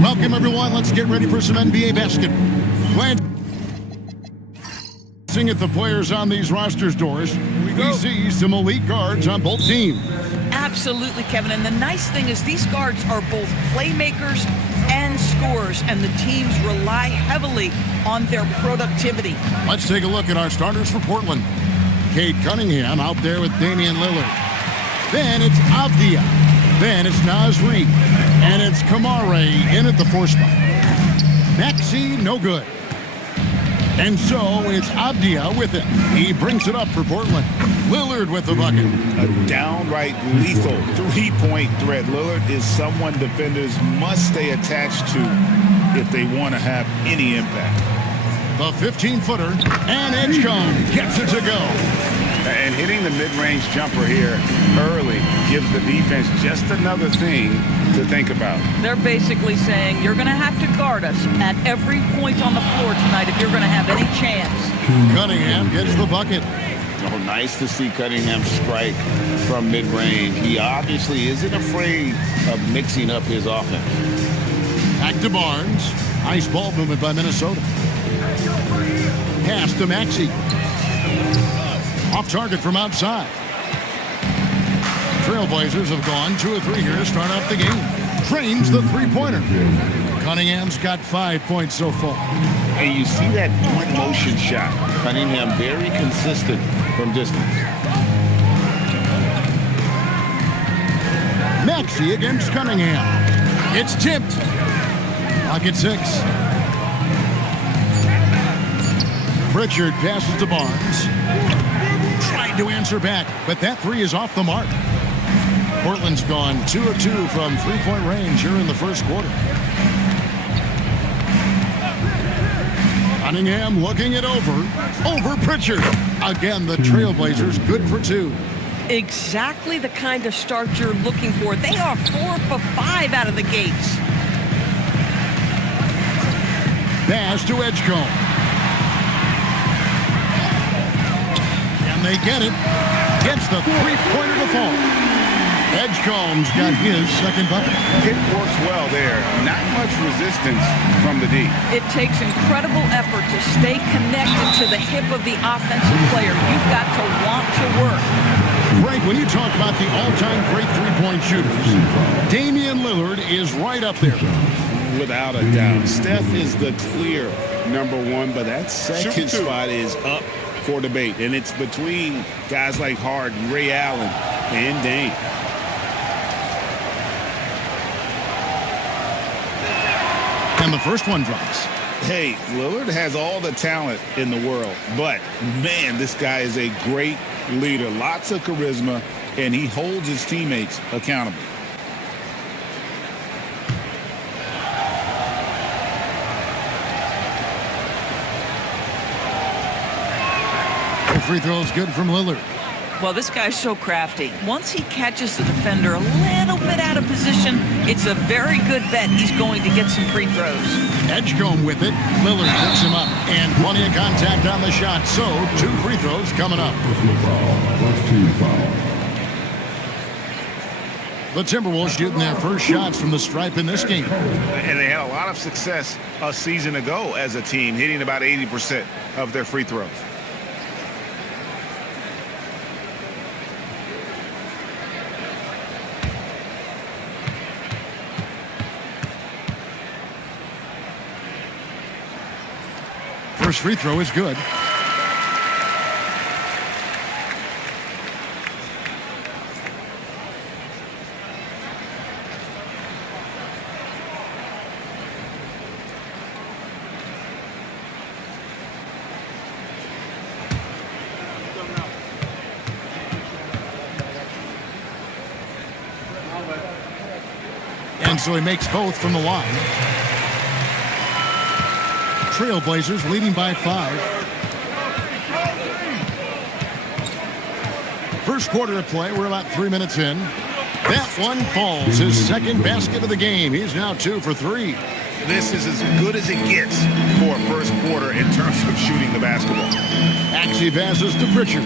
Welcome, everyone. Let's get ready for some NBA basketball. Glancing at the players on these rosters, Doris, we see some elite guards on both teams. Absolutely, Kevin. And the nice thing is these guards are both playmakers and scorers, and the teams rely heavily on their productivity. Let's take a look at our starters for Portland. Cade Cunningham out there with Damian Lillard. Then it's Avdia. Then it's Naz Reid. And it's Kamare in at the 4 spot. Maxey, no good. And so it's Avdia with it. He brings it up for Portland. Lillard with the bucket. A downright lethal three-point threat. Lillard is someone defenders must stay attached to if they want to have any impact. The 15-footer, and Edgecombe gets it to go. And hitting the mid-range jumper here early gives the defense just another thing to think about. They're basically saying you're going to have to guard us at every point on the floor tonight if you're going to have any chance. Cunningham gets the bucket. Oh, nice to see Cunningham strike from mid-range. He obviously isn't afraid of mixing up his offense. Back to Barnes. Nice ball movement by Minnesota. Pass to Maxey. Off target from outside. Trailblazers have gone 2 of 3 here to start off the game. Trains the three-pointer. Cunningham's got 5 points so far. And you see that one motion shot. Cunningham very consistent from distance. Maxey against Cunningham. It's tipped. Pocket 6. Pritchard passes to Barnes. Tried to answer back, but that 3 is off the mark. Portland's gone 2 of 2 from three-point range here in the first quarter. Cunningham looking it over Pritchard. Again, the Trailblazers good for 2. Exactly the kind of start you're looking for. They are 4 for 5 out of the gates. Pass to Edgecombe. And they get it. Gets the three-pointer to fall. Edgecombe's got his second bucket. It works well there. Not much resistance from the D. It takes incredible effort to stay connected to the hip of the offensive player. You've got to want to work. Frank, when you talk about the all-time great three-point shooters, Damian Lillard is right up there. Without a doubt. Steph is the clear #1, but that second spot is up for debate. And it's between guys like Harden, Ray Allen, and Dame. And the first one drops. Hey, Lillard has all the talent in the world, but man, this guy is a great leader. Lots of charisma, and he holds his teammates accountable. Free throw is good from Lillard. Well, this guy's so crafty. Once he catches the defender a little bit out of position, it's a very good bet he's going to get some free throws. Edgecombe with it. Lillard picks him up. And plenty of contact on the shot. So, 2 free throws coming up. The Timberwolves shooting their first shots from the stripe in this game. And they had a lot of success a season ago as a team, hitting about 80% of their free throws. First free throw is good. And so he makes both from the line. Trailblazers leading by 5. First quarter of play. We're about 3 minutes in. That one falls. His second basket of the game. He's now 2 for 3. This is as good as it gets for a first quarter in terms of shooting the basketball. Maxey passes to Pritchard.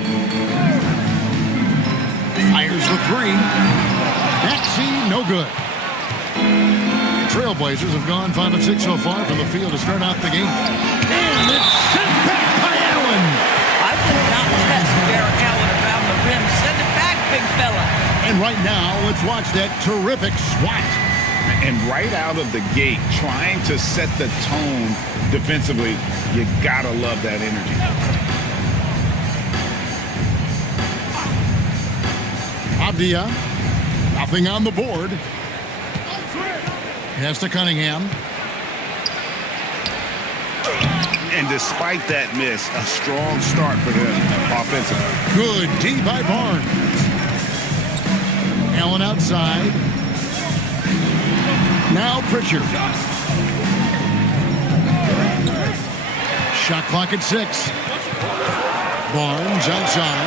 Fires the 3. Maxey, no good. Trailblazers have gone 5 of 6 so far from the field to start out the game. And it's sent back by Allen. I would not test Jared Allen around the rim. Send it back, big fella. And right now, let's watch that terrific swat. And right out of the gate, trying to set the tone defensively, you gotta love that energy. Avdia, nothing on the board. Pass to Cunningham. And despite that miss, a strong start for them offensively. Good D by Barnes. Allen outside. Now Pritchard. Shot clock at 6. Barnes outside.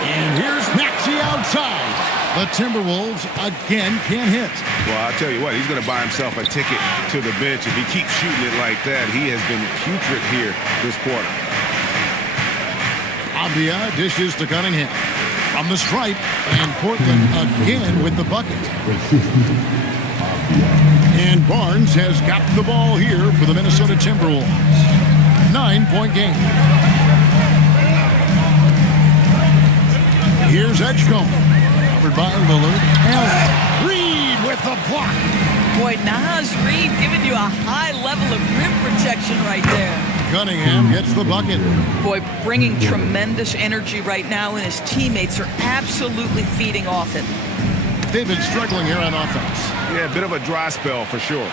And here's Maxey outside. The Timberwolves again can't hit. Well, I'll tell you what, he's going to buy himself a ticket to the bench. If he keeps shooting it like that, he has been putrid here this quarter. Avdia dishes to Cunningham. From the stripe, and Portland again with the bucket. And Barnes has got the ball here for the Minnesota Timberwolves. 9-point game. Here's Edgecombe. Covered by Lillard. Allen. Reed with the block. Boy, Naz Reid giving you a high level of rim protection right there. Cunningham gets the bucket. Boy, bringing tremendous energy right now, and his teammates are absolutely feeding off it. They've been struggling here on offense. Yeah, a bit of a dry spell for sure.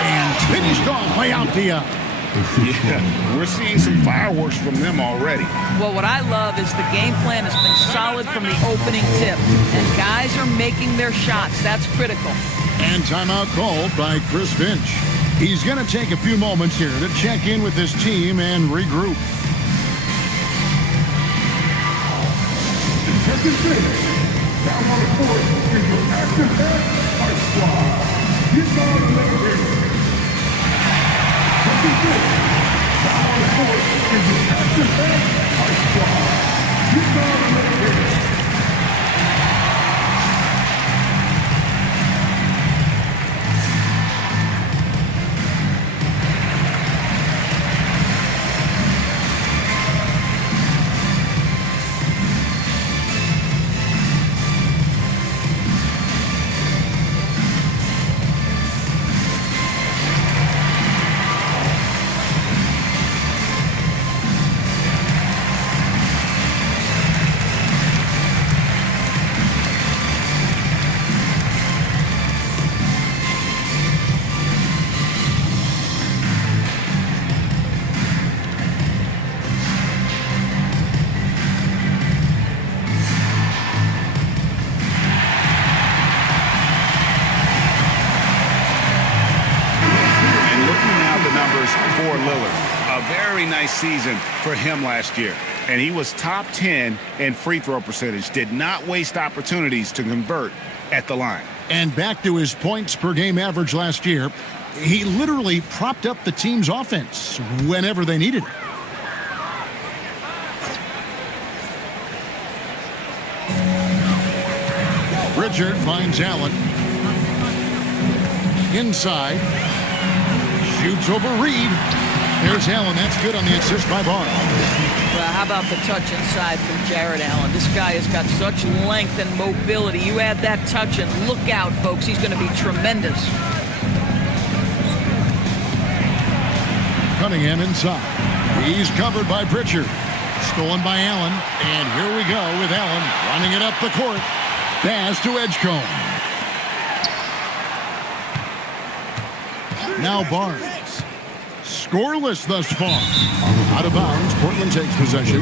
And finished off by Avdia. Yeah, we're seeing some fireworks from them already. Well, what I love is the game plan has been solid from the opening tip, and guys are making their shots. That's critical. And timeout called by Chris Finch. He's going to take a few moments here to check in with his team and regroup. Down on the court is your action-packed Ice Squad. He's on the level. Down on the court is your action-packed Ice Squad. He's on the level. For Lillard, a very nice season for him last year. And he was top 10 in free throw percentage. Did not waste opportunities to convert at the line. And back to his points per game average last year, he literally propped up the team's offense whenever they needed it. Pritchard finds Allen. Inside. Shoots over Reed. There's Allen. That's good on the assist by Barnes. Well, how about the touch inside from Jared Allen? This guy has got such length and mobility. You add that touch and look out, folks. He's going to be tremendous. Cunningham inside. He's covered by Pritchard. Stolen by Allen. And here we go with Allen running it up the court. Pass to Edgecombe. Now Barnes. Scoreless thus far. Out of bounds. Portland takes possession.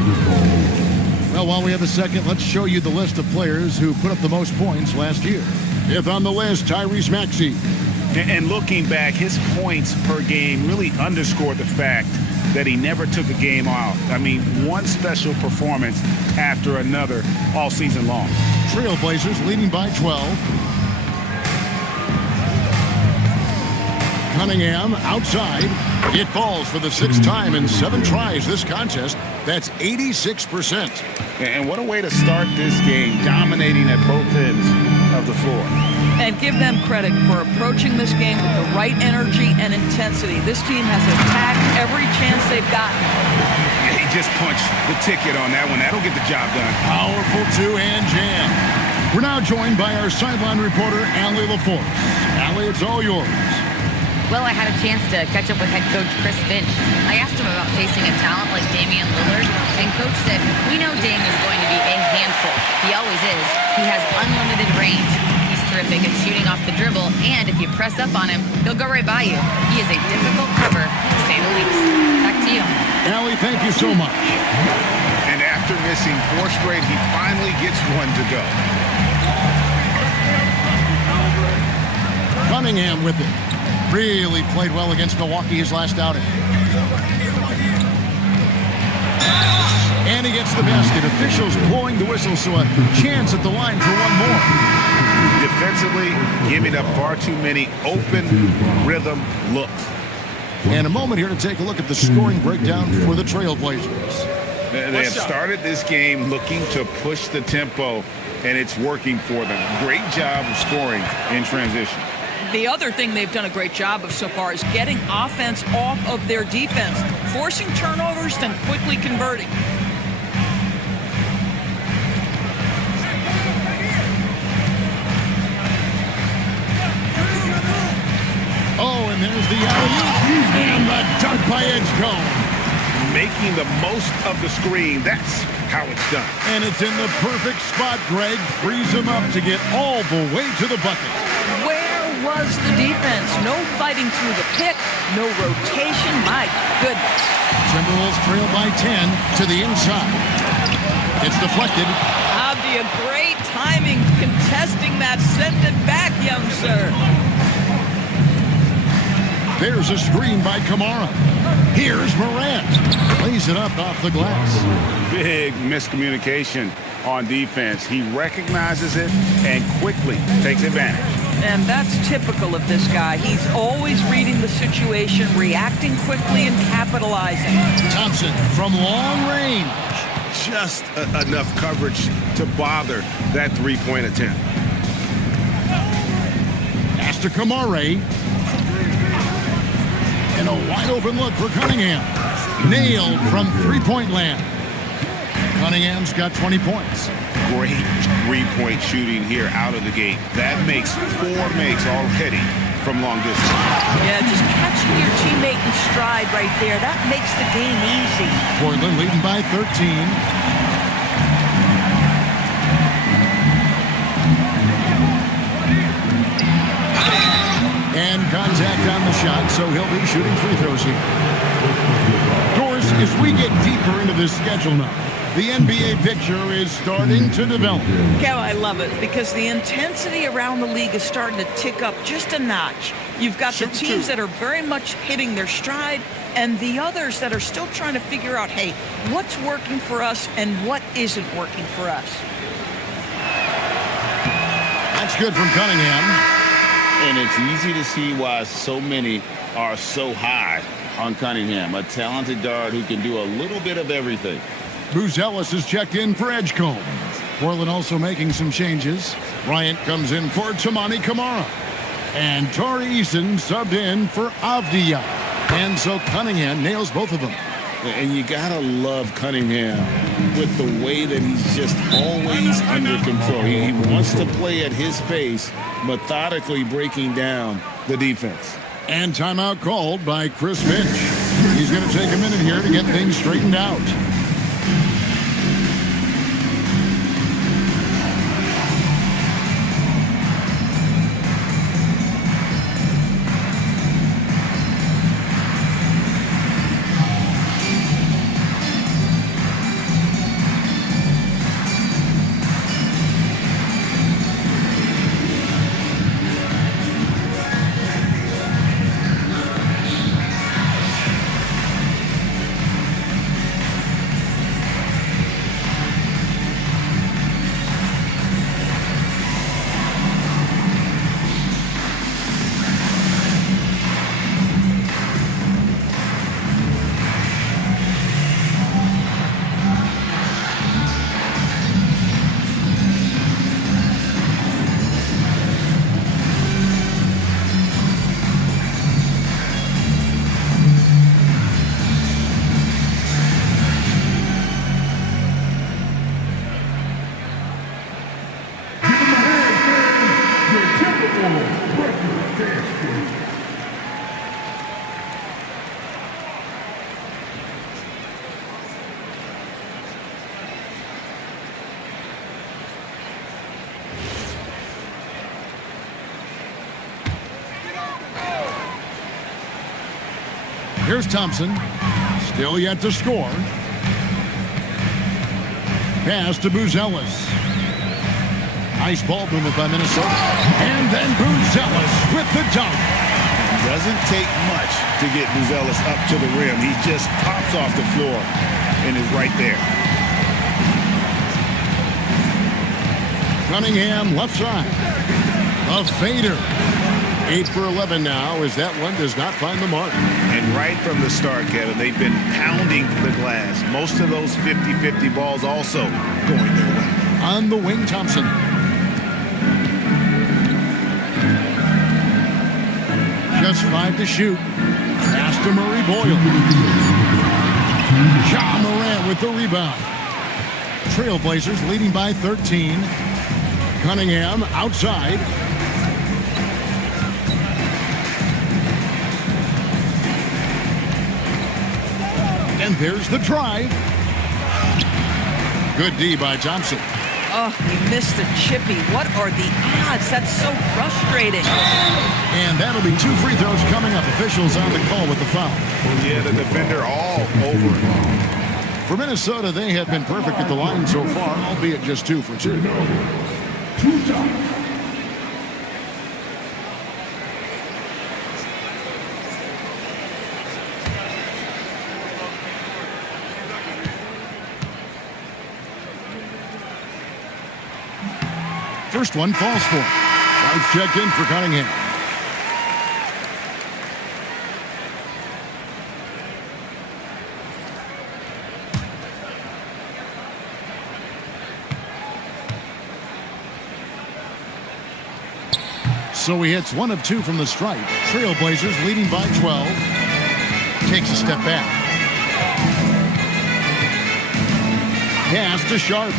Well, while we have a second, let's show you the list of players who put up the most points last year. Fifth on the list, Tyrese Maxey. And looking back, his points per game really underscored the fact that he never took a game off. I mean, one special performance after another all season long. Trailblazers leading by 12. Cunningham outside. It falls for the sixth time in 7 tries this contest. That's 86%. And what a way to start this game, dominating at both ends of the floor. And give them credit for approaching this game with the right energy and intensity. This team has attacked every chance they've gotten. He just punched the ticket on that one. That'll get the job done. Powerful two-hand jam. We're now joined by our sideline reporter, Allie LaForce. Allie, it's all yours. Well, I had a chance to catch up with head coach Chris Finch. I asked him about facing a talent like Damian Lillard, and coach said, "We know Dame is going to be a handful. He always is. He has unlimited range. He's terrific at shooting off the dribble, and if you press up on him, he'll go right by you. He is a difficult cover, to say the least." Back to you. Allie, thank you so much. And after missing 4 straight, he finally gets one to go. Cunningham with it. Really played well against Milwaukee his last outing. And he gets the basket. Officials blowing the whistle, so a chance at the line for one more. Defensively, giving up far too many open rhythm looks. And a moment here to take a look at the scoring breakdown for the Trailblazers. They have started this game looking to push the tempo, and it's working for them. Great job of scoring in transition. The other thing they've done a great job of so far is getting offense off of their defense, forcing turnovers, then quickly converting. Oh, and there's the alley-oop and the dunk by Edgecombe. Making the most of the screen. That's how it's done. And it's in the perfect spot. Greg frees him up to get all the way to the bucket. Where was the defense? No fighting through the pick, no rotation. My goodness. Timberwolves trail by 10 to the inside. It's deflected. Avdia, great timing contesting that. Send it back, young sir. There's a screen by Kamara. Here's Morant. Plays it up off the glass. Big miscommunication on defense. He recognizes it and quickly takes advantage. And that's typical of this guy. He's always reading the situation, reacting quickly, and capitalizing. Thompson from long range. Just enough coverage to bother that three-point attempt. Pass to Kamara. And a wide-open look for Cunningham. Nailed from three-point land. Cunningham's got 20 points. Great three-point shooting here out of the gate. That makes 4 makes already from long distance. Yeah, just catching your teammate in stride right there. That makes the game easy. Portland leading by 13. And contact on the shot, so he'll be shooting free throws here. Doris, as we get deeper into this schedule now, the NBA picture is starting to develop. Kev, I love it because the intensity around the league is starting to tick up just a notch. You've got the teams that are very much hitting their stride and the others that are still trying to figure out, hey, what's working for us and what isn't working for us. That's good from Cunningham. And it's easy to see why so many are so high on Cunningham, a talented guard who can do a little bit of everything. Bruce Ellis is checked in for Edgecombe. Portland also making some changes. Bryant comes in for Tamani Kamara. And Tari Eason subbed in for Avdia. And so Cunningham nails both of them. And you gotta love Cunningham with the way that he's just always under control. He wants to play at his pace, methodically breaking down the defense. And timeout called by Chris Finch. He's going to take a minute here to get things straightened out. Here's Thompson. Still yet to score. Pass to Buzelis. Nice ball movement by Minnesota. And then Buzelis with the dunk. Doesn't take much to get Buzelis up to the rim. He just pops off the floor and is right there. Cunningham left side. A fader. 8 for 11 now as that one does not find the mark. And right from the start, Kevin, they've been pounding the glass. Most of those 50-50 balls also going their way. On the wing, Thompson. Just 5 to shoot. Pass to Murray Boyle. Ja Morant with the rebound. Trailblazers leading by 13. Cunningham outside. And there's the drive. Good D by Thompson. Oh, he missed the chippy. What are the odds? That's so frustrating. And that'll be 2 free throws coming up. Officials on the call with the foul. Yeah, the defender all over it. For Minnesota, they have been perfect at the line so far, albeit just 2 for 2. 2 shots. First one falls for him. Lights checked in for Cunningham. So he hits 1 of 2 from the stripe. Trailblazers leading by 12. Takes a step back. Pass to Sharp.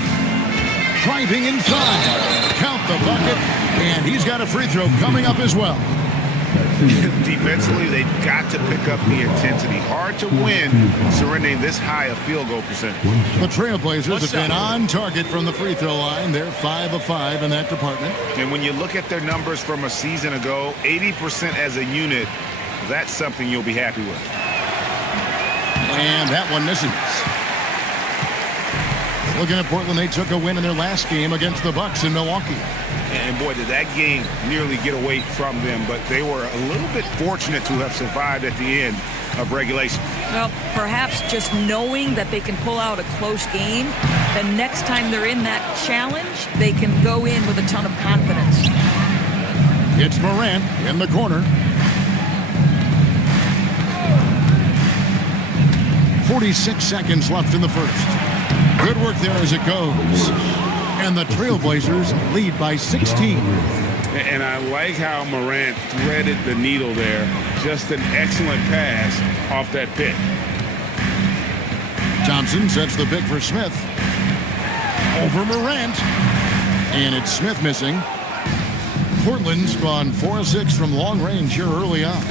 Driving inside. Count the bucket. And he's got a free throw coming up as well. Defensively, they've got to pick up the intensity. Hard to win surrendering this high a field goal percentage. The Trailblazers have been on target from the free throw line. They're 5 of 5 in that department. And when you look at their numbers from a season ago, 80% as a unit, that's something you'll be happy with. And that one misses. Looking at Portland, they took a win in their last game against the Bucks in Milwaukee. And boy, did that game nearly get away from them, but they were a little bit fortunate to have survived at the end of regulation. Well, perhaps just knowing that they can pull out a close game, the next time they're in that challenge, they can go in with a ton of confidence. It's Morant in the corner. 46 seconds left in the first. Good work there as it goes. And the Trailblazers lead by 16. And I like how Morant threaded the needle there. Just an excellent pass off that pick. Thompson sets the pick for Smith. Over Morant. And it's Smith missing. Portland's gone 4 of 6 from long range here early on.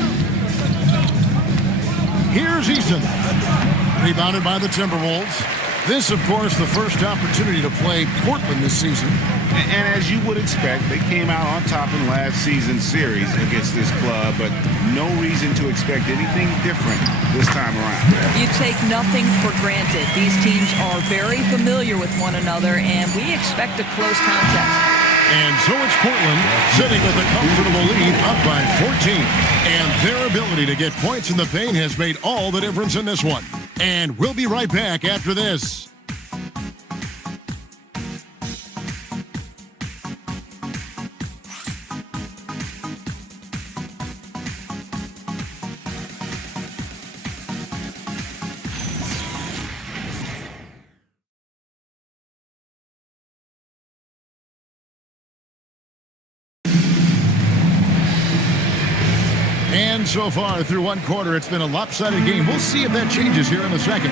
Here's Eason. Rebounded by the Timberwolves. This, of course, the first opportunity to play Portland this season. And as you would expect, they came out on top in last season's series against this club, but no reason to expect anything different this time around. You take nothing for granted. These teams are very familiar with one another, and we expect a close contest. And so it's Portland sitting with a comfortable lead up by 14. And their ability to get points in the paint has made all the difference in this one. And we'll be right back after this. And so far through one quarter, it's been a lopsided game. We'll see if that changes here in the second.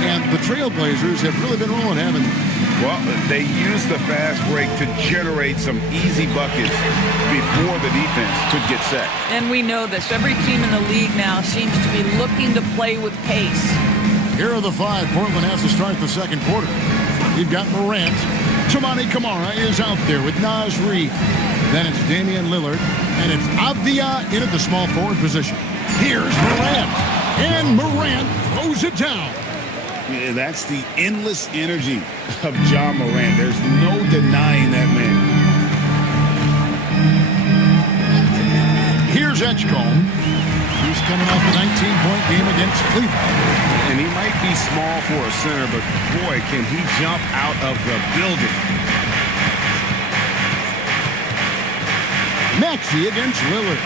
And the Trailblazers have really been rolling, haven't they? Well, they used the fast break to generate some easy buckets before the defense could get set. And we know this. Every team in the league now seems to be looking to play with pace. Here are the 5 Portland has to start the second quarter. You've got Morant. Toumani Camara is out there with Naz Reid. Then it's Damian Lillard. And it's Avdia in at the small forward position. Here's Morant. And Morant throws it down. Yeah, that's the endless energy of John Morant. There's no denying that man. Here's Edgecombe. He's coming off a 19-point game against Cleveland. And he might be small for a center, but boy, can he jump out of the building. Maxey against Lillard.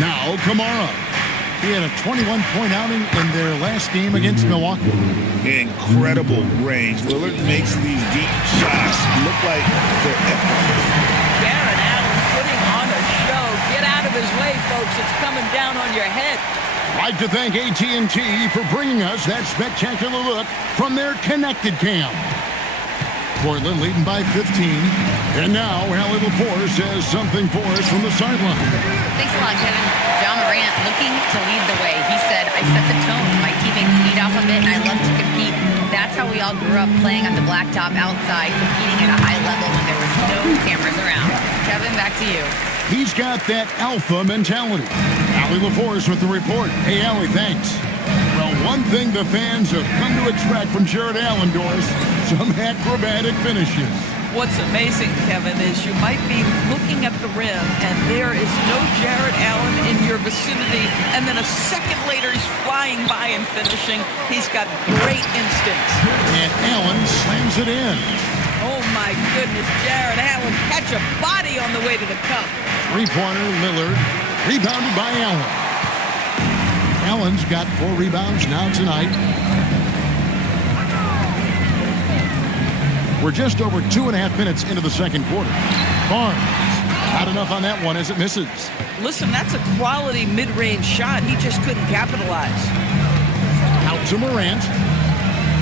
Now Kamara. He had a 21-point outing in their last game against Milwaukee. Incredible range. Lillard makes these deep shots look like they're effortless. Jared Allen putting on a show. Get out of his way, folks. It's coming down on your head. I'd like to thank AT&T for bringing us that spectacular look from their connected cam. Portland leading by 15. And now Allie LaForce has something for us from the sideline. Thanks a lot, Kevin. John Morant looking to lead the way. He said, I set the tone. My teammates feed off of it, and I love to compete. That's how we all grew up, playing on the blacktop outside, competing at a high level when there was no cameras around. Kevin, back to you. He's got that alpha mentality. Allie LaForce with the report. Hey, Allie, thanks. Well, one thing the fans have come to expect from Jared Allen, Doris, some acrobatic finishes. What's amazing, Kevin, is you might be looking at the rim and there is no Jared Allen in your vicinity, and then a second later he's flying by and finishing. He's got great instincts. And Allen slams it in. Oh my goodness, Jared Allen catch a body on the way to the cup. Three-pointer, Lillard, rebounded by Allen. Allen's got 4 rebounds now tonight. We're just over 2.5 minutes into the second quarter. Barnes, not enough on that one as it misses. Listen, that's a quality mid-range shot. He just couldn't capitalize. Out to Morant.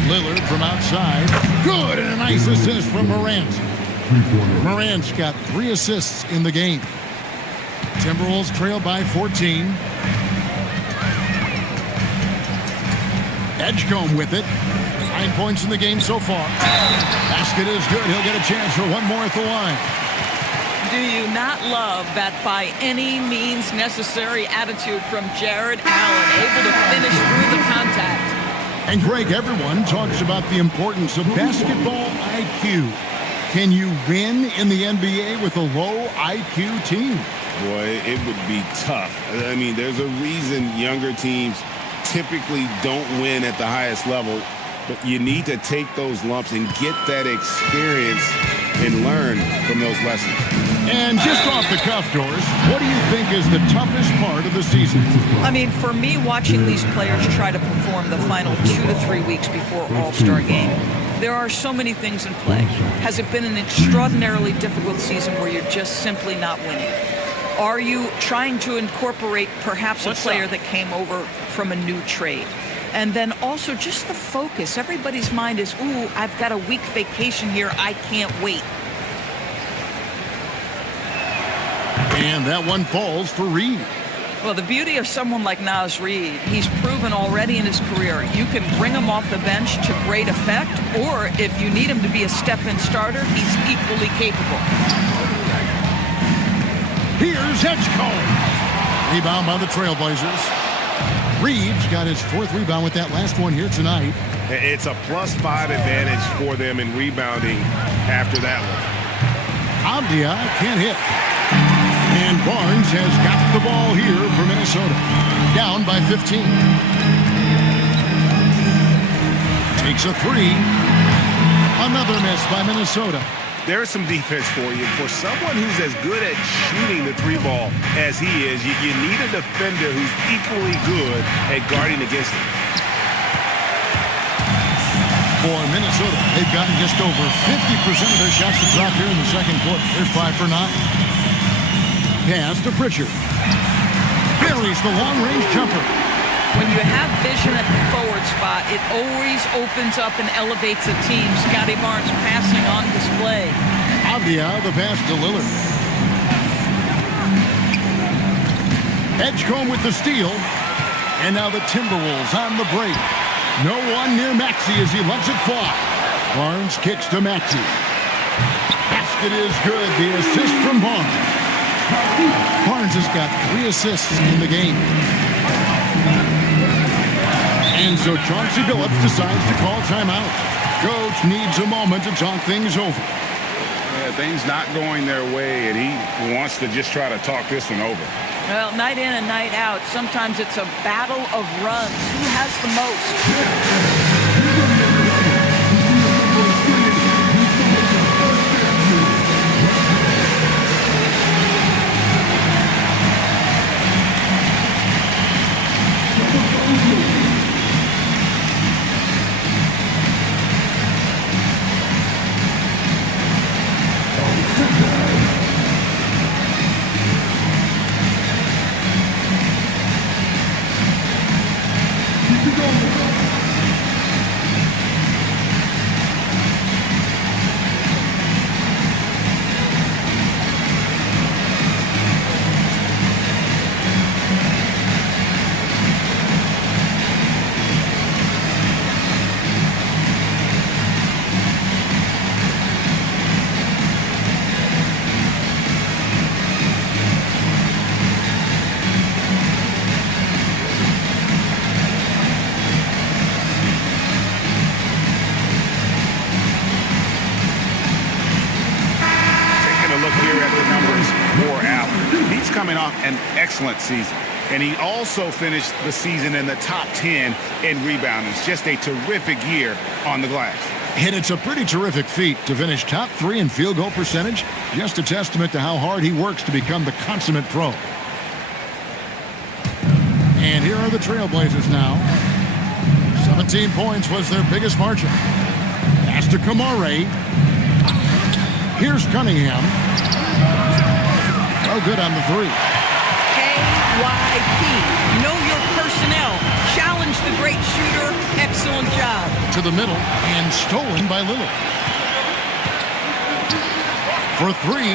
Lillard from outside. Good, and a nice assist from Morant. Morant's got 3 assists in the game. Timberwolves trail by 14. Edgecombe with it. 9 points in the game so far. Basket is good. He'll get a chance for one more at the line. Do you not love that by any means necessary attitude from Jared Allen, able to finish through the contact? And Greg, everyone talks about the importance of basketball IQ. Can you win in the NBA with a low IQ team? Boy, it would be tough. I mean, there's a reason younger teams typically don't win at the highest level, but you need to take those lumps and get that experience and learn from those lessons. And just off the cuff, Doris, what do you think is the toughest part of the season? I mean, for me, watching these players try to perform the final 2 to 3 weeks before All-Star game, there are so many things in play. Has it been an extraordinarily difficult season where you're just simply not winning? Are you trying to incorporate perhaps a player that came over from a new trade? And then also just the focus. Everybody's mind is, ooh, I've got a week vacation here. I can't wait. And that one falls for Reed. Well, the beauty of someone like Naz Reid, he's proven already in his career, you can bring him off the bench to great effect, or if you need him to be a step-in starter, he's equally capable. Here's Edgecombe. Rebound by the Trailblazers. Reed's got his 4th rebound with that last one here tonight. It's a +5 advantage for them in rebounding after that one. Avdia can't hit. And Barnes has got the ball here for Minnesota. Down by 15. Takes a 3. Another miss by Minnesota. There's some defense for you. For someone who's as good at shooting the 3-ball as he is, you need a defender who's equally good at guarding against him. For Minnesota, they've gotten just over 50% of their shots to drop here in the second quarter. They're 5 for 9. Pass to Pritchard. Buries the long-range jumper. When you have vision at the forward spot, it always opens up and elevates a team. Scotty Barnes passing on display. Avdia, the pass to Lillard. Edgecombe with the steal. And now the Timberwolves on the break. No one near Maxey as he lets it fly. Barnes kicks to Maxey. Basket is good. The assist from Barnes. Barnes has got 3 assists in the game. And so Chauncey Billups decides to call timeout. Coach needs a moment to talk things over. Yeah, things not going their way, and he wants to just try to talk this one over. Well, night in and night out, sometimes it's a battle of runs. Who has the most? Coming off an excellent season, and he also finished the season in the top 10 in rebounding. It's just a terrific year on the glass. And it's a pretty terrific feat to finish top 3 in field goal percentage. Just a testament to how hard he works to become the consummate pro. And here are the Trailblazers now. 17 points was their biggest margin. Pass to Kamare. Here's Cunningham. Oh, good on the 3. KYP. Know your personnel. Challenge the great shooter. Excellent job. To the middle and stolen by Lillard. For 3,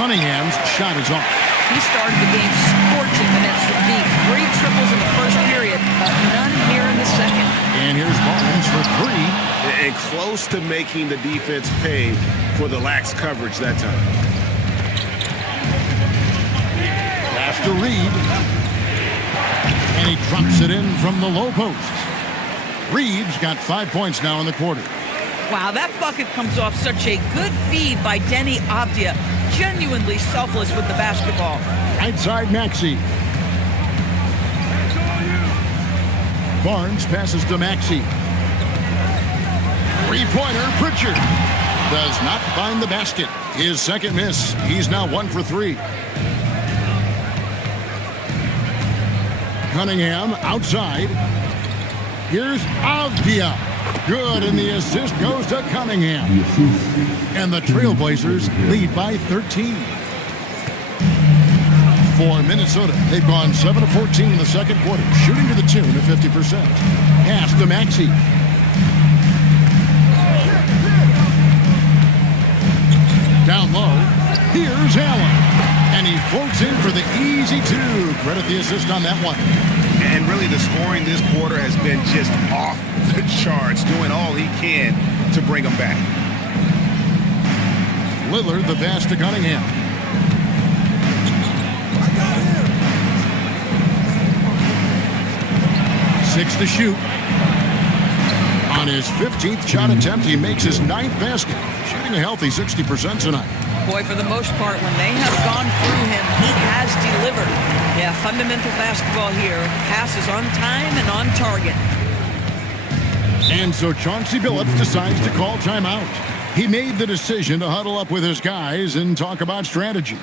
Cunningham's shot is off. He started the game scorching minutes from deep. 3 triples in the first period, but none here in the second. And here's Barnes for 3. And close to making the defense pay for the lax coverage that time. To Reed, and he drops it in from the low post. Reed's got 5 points now in the quarter. Wow, that bucket comes off such a good feed by Denny Avdia. Genuinely selfless with the basketball. Right side Maxey. Barnes passes to Maxey. 3-pointer Pritchard does not find the basket. His second miss. He's now 1 for 3. Cunningham outside. Here's Avdia. Good, and the assist goes to Cunningham. And the Trailblazers lead by 13. For Minnesota, they've gone 7 of 14 in the second quarter, shooting to the tune of 50%. Pass to Maxey. Down low, here's Allen. And he floats in for the easy 2. Credit the assist on that one. And really the scoring this quarter has been just off the charts, doing all he can to bring them back. Lillard the pass to Cunningham. Six to shoot. On his 15th shot attempt, he makes his 9th basket, shooting a healthy 60% tonight. Boy, for the most part, when they have gone through him, he has delivered. Yeah, fundamental basketball here. Passes on time and on target. And so Chauncey Billups decides to call timeout. He made the decision to huddle up with his guys and talk about strategy.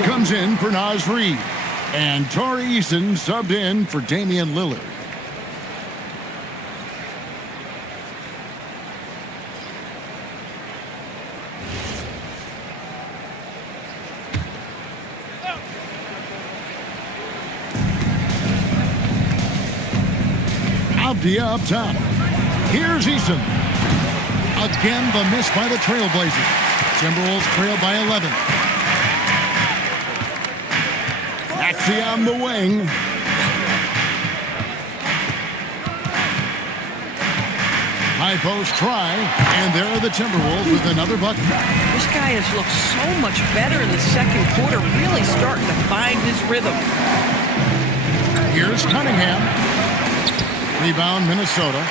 situation. comes in for Naz Reid. And Torrey Eason subbed in for Damian Lillard. Avdia up top. Here's Eason. Again, the miss by the Trailblazers. Timberwolves trail by 11. Maxey on the wing. High post try, and there are the Timberwolves with another bucket. This guy has looked so much better in the second quarter, really starting to find his rhythm. Here's Cunningham. Rebound, Minnesota.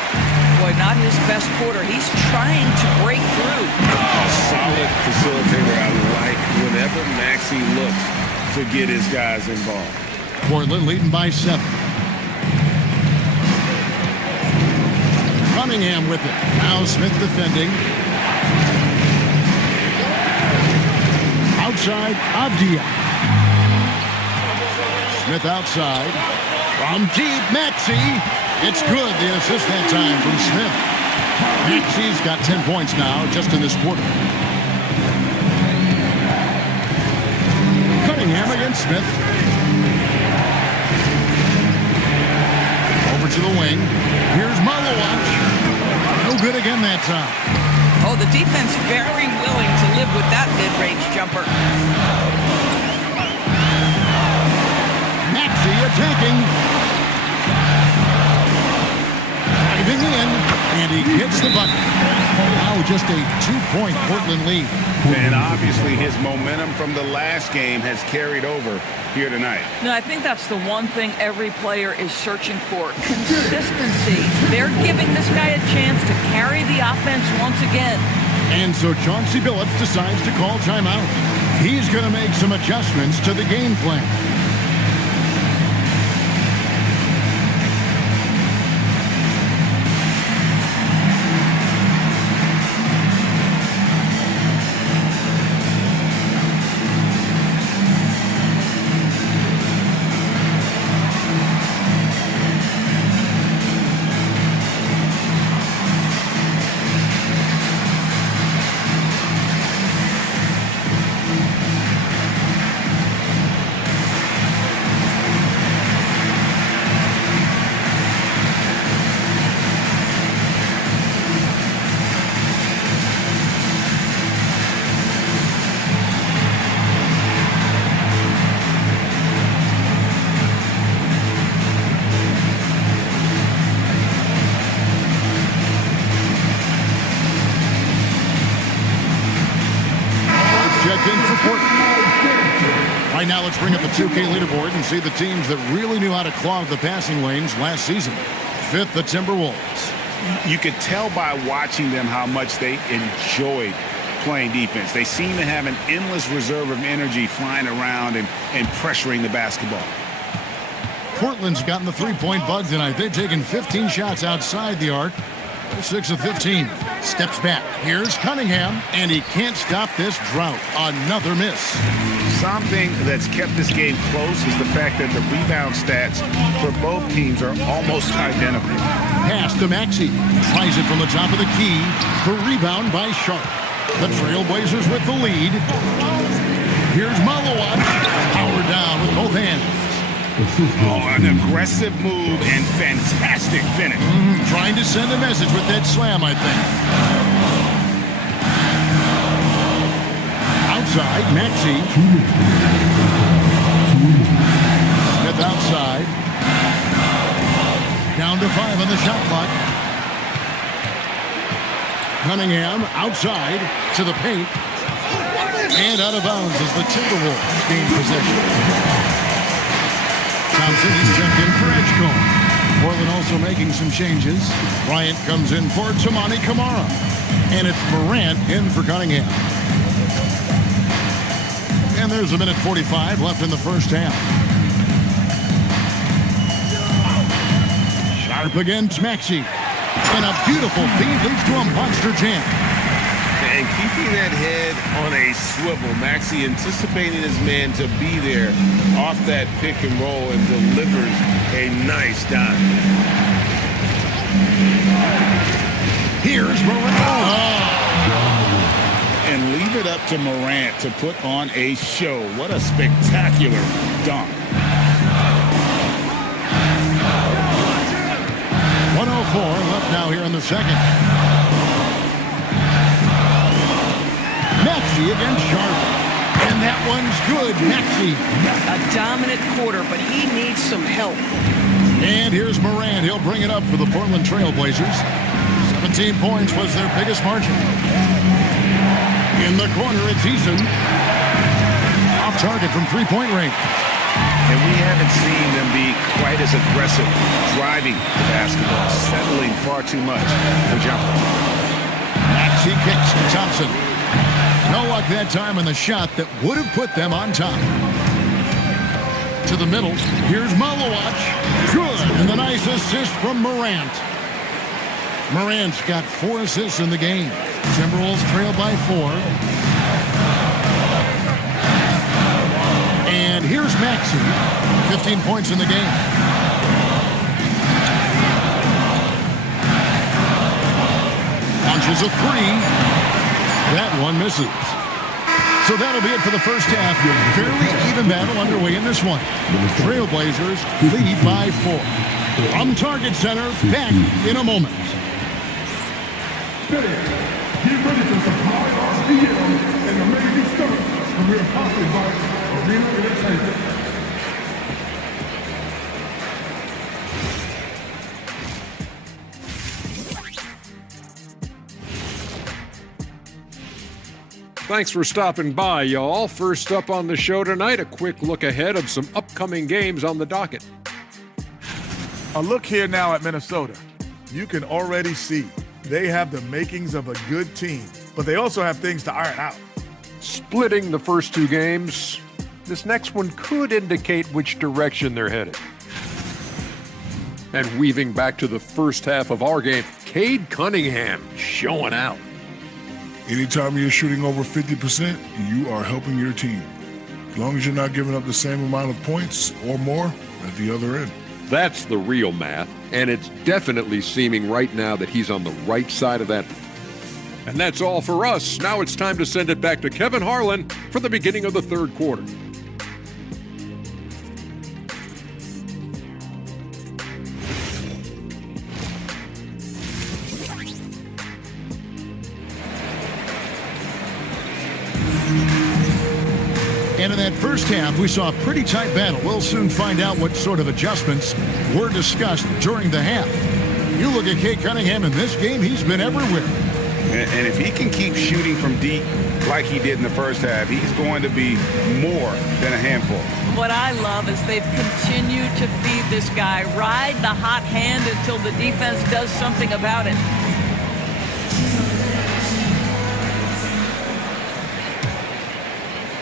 Boy, not his best quarter. He's trying to break through. Solid facilitator. I like whenever Maxey looks to get his guys involved. Portland leading by 7. Cunningham with it. Now Smith defending. Outside, Avdia. Smith outside. From deep, Maxey. It's good, the assist that time from Smith. Maxey's got 10 points now just in this quarter. Cunningham against Smith. Over to the wing. Here's Malowacz. No good again that time. Oh, the defense very willing to live with that mid-range jumper. Maxey attacking. Driving in, and he gets the bucket. Now just a 2-point Portland lead. And obviously his momentum from the last game has carried over here tonight. No, I think that's the one thing every player is searching for. Consistency. They're giving this guy a chance to carry the offense once again. And so Chauncey Billups decides to call timeout. He's going to make some adjustments to the game plan. Right now, let's bring up the 2K leaderboard and see the teams that really knew how to clog the passing lanes last season. 5th, the Timberwolves. You could tell by watching them how much they enjoyed playing defense. They seem to have an endless reserve of energy flying around and pressuring the basketball. Portland's gotten the three-point bug tonight. They've taken 15 shots outside the arc. They're 6 of 15. Steps back. Here's Cunningham, and he can't stop this drought. Another miss. Something that's kept this game close is the fact that the rebound stats for both teams are almost identical. Pass to Maxey. Tries it from the top of the key. The rebound by Sharp. The Trailblazers with the lead. Here's Malowacz. Powered down with both hands. Oh, an aggressive move and fantastic finish. Trying to send a message with that slam, I think. Outside, Maxey. Smith outside. Down to 5 on the shot clock. Cunningham outside to the paint. And out of bounds as the Timberwolves gain possession. Thompson is checked in for Edgecombe. Portland also making some changes. Bryant comes in for Tamani Kamara. And it's Morant in for Cunningham. And there's 1:45 left in the first half. Sharp against Maxey. And a beautiful feed leads to a monster jam. And keeping that head on a swivel. Maxey anticipating his man to be there off that pick and roll and delivers a nice dime. Here's Morant. And leave it up to Morant to put on a show. What a spectacular dunk. 104 left now here in the second. Maxey against Sharp. And that one's good. Maxey. A dominant quarter, but he needs some help. And here's Morant. He'll bring it up for the Portland Trailblazers. 17 points was their biggest margin. In the corner, it's Eason. Off target from three-point range. And we haven't seen them be quite as aggressive driving the basketball, settling far too much for jumper. Maxey kicks to Thompson. No luck that time on the shot that would have put them on top. To the middle. Here's Malowacz. Good. And the nice assist from Morant. Morant's got 4 assists in the game. Timberwolves trail by 4. And here's Maxey. 15 points in the game. Launches a 3. That one misses. So that'll be it for the first half. Fairly even battle underway in this one. Trailblazers lead by 4. From Target Center, back in a moment. Get ready for some high RPM and amazing stuff. We're sponsored by Arena Entertainment. Thanks for stopping by, y'all. First up on the show tonight, a quick look ahead of some upcoming games on the docket. A look here now at Minnesota. You can already see they have the makings of a good team, but they also have things to iron out. Splitting the first 2 games, this next one could indicate which direction they're headed. And weaving back to the first half of our game, Cade Cunningham showing out. Anytime you're shooting over 50%, you are helping your team. As long as you're not giving up the same amount of points or more at the other end. That's the real math, and it's definitely seeming right now that he's on the right side of that. And that's all for us. Now it's time to send it back to Kevin Harlan for the beginning of the third quarter. And in that first half, we saw a pretty tight battle. We'll soon find out what sort of adjustments were discussed during the half. You look at Cade Cunningham in this game, he's been everywhere. And if he can keep shooting from deep like he did in the first half, he's going to be more than a handful. What I love is they've continued to feed this guy, ride the hot hand until the defense does something about it.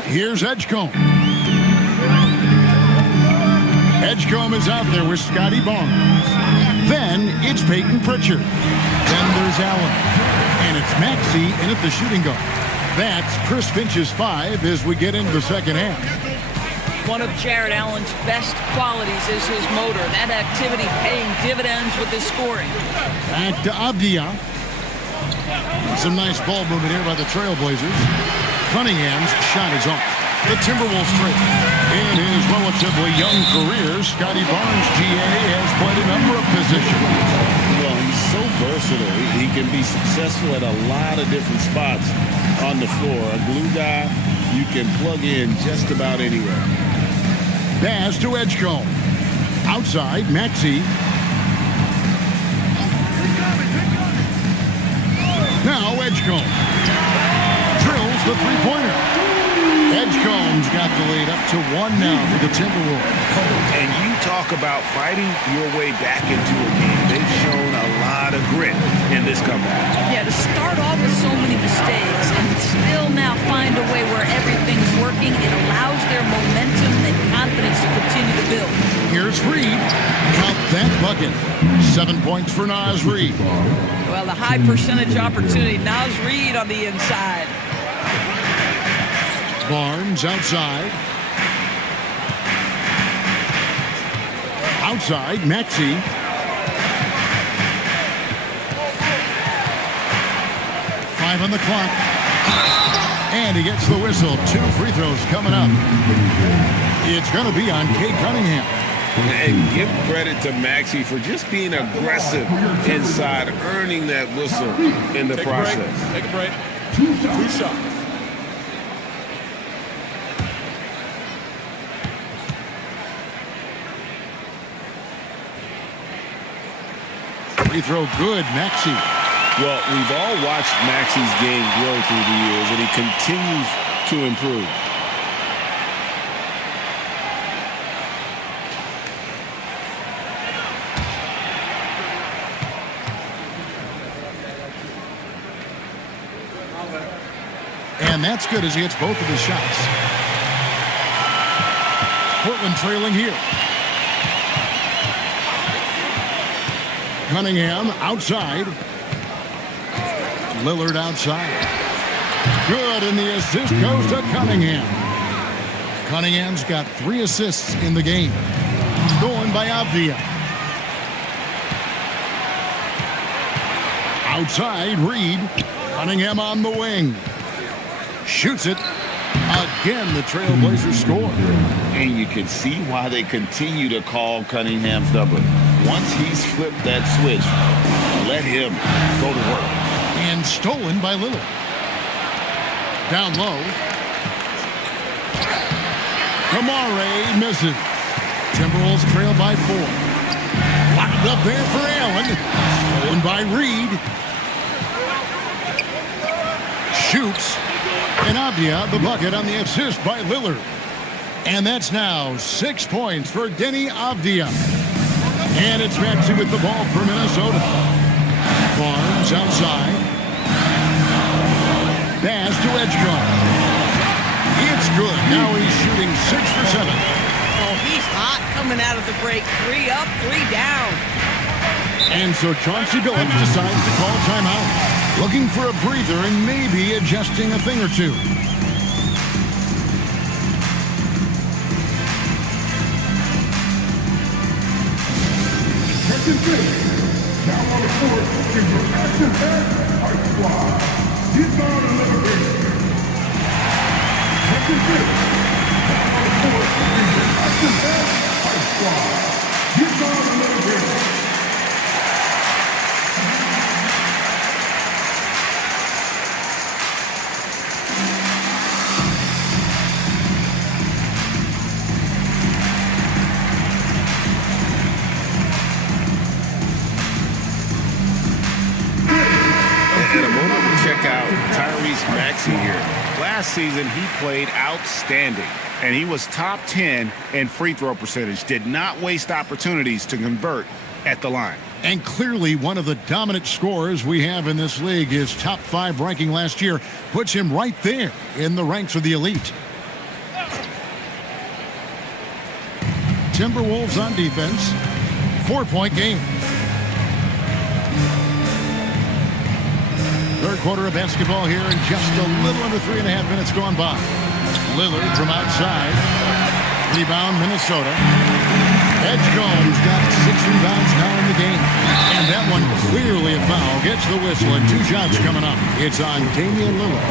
Here's Edgecombe. Edgecombe is out there with Scotty Barnes. Then it's Peyton Pritchard. Then there's Allen. And it's Maxey in at the shooting guard. That's Chris Finch's 5 as we get into the second half. One of Jared Allen's best qualities is his motor. That activity paying dividends with his scoring. Back to Avdia. Some nice ball movement here by the Trailblazers. Cunningham's shot is off. The Timberwolves trade. In his relatively young career, Scotty Barnes, GA, has played a number of positions. Well, he's so versatile. He can be successful at a lot of different spots on the floor. A glue guy you can plug in just about anywhere. Pass to Edgecombe. Outside, Maxey. Now Edgecombe. Drills the three-pointer. Edgecombe's got the lead up to 1 now for the Timberwolves. And you talk about fighting your way back into a game. They've shown a lot of grit in this comeback. Yeah, to start off with so many mistakes and still now find a way where everything's working, it allows their momentum and confidence to continue to build. Here's Reed. Count that bucket. bucket. 7 points for Naz Reid. Well, the high percentage opportunity. Naz Reid on the inside. Barnes outside. Outside, Maxey. Five on the clock. And he gets the whistle. 2 free throws coming up. It's going to be on Cade Cunningham. And give credit to Maxey for just being aggressive inside, earning that whistle in the process. Take a break. Two shots. Free throw good, Maxey. Well, we've all watched Maxey's game grow through the years, and he continues to improve. And that's good as he hits both of his shots. Portland trailing here. Cunningham outside. Lillard outside. Good, and the assist goes to Cunningham. Cunningham's got 3 assists in the game. Stolen by Avdia. Outside, Reid. Cunningham on the wing. Shoots it. Again, the Trailblazers score. And you can see why they continue to call Cunningham's number. Once he's flipped that switch, let him go to work. And stolen by Lillard. Down low. Kamare misses. Timberwolves trail by 4. Locked up there for Allen. Stolen by Reid. Shoots. And Avdia the bucket on the assist by Lillard. And that's now 6 points for Denny Avdia. And it's Maxey with the ball for Minnesota. Barnes outside. Pass to Edgecombe. It's good. Now he's shooting 6 for 7. Oh, he's hot coming out of the break. 3 up, 3 down. And so Chauncey Billups decides to call timeout. Looking for a breather and maybe adjusting a thing or two. Now on the court is your action-packed Hype Squad. Get on and liberate. Second pick. Now on the court is your action-packed Hype Squad. Get on and liberate. Maxey here. Last season, he played outstanding, and he was top 10 in free throw percentage. Did not waste opportunities to convert at the line. And clearly one of the dominant scorers we have in this league. His top 5 ranking last year puts him right there in the ranks of the elite. Timberwolves on defense. 4-point game. Third quarter of basketball here, and just a little under 3.5 minutes gone by. Lillard from outside. Rebound, Minnesota. Edgecombe's got 6 rebounds now in the game. And that one clearly a foul. Gets the whistle, and 2 shots coming up. It's on Damian Lillard.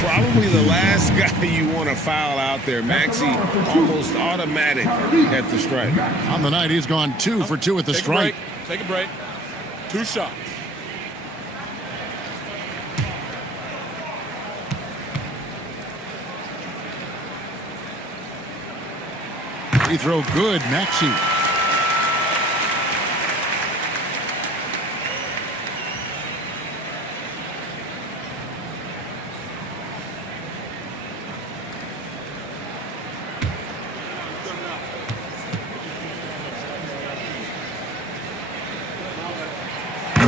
Probably the last guy you want to foul out there. Maxey almost automatic at the strike. On the night, he's gone 2 for 2 at the strike. Take a break. 2 shots. Free throw good, Maxey.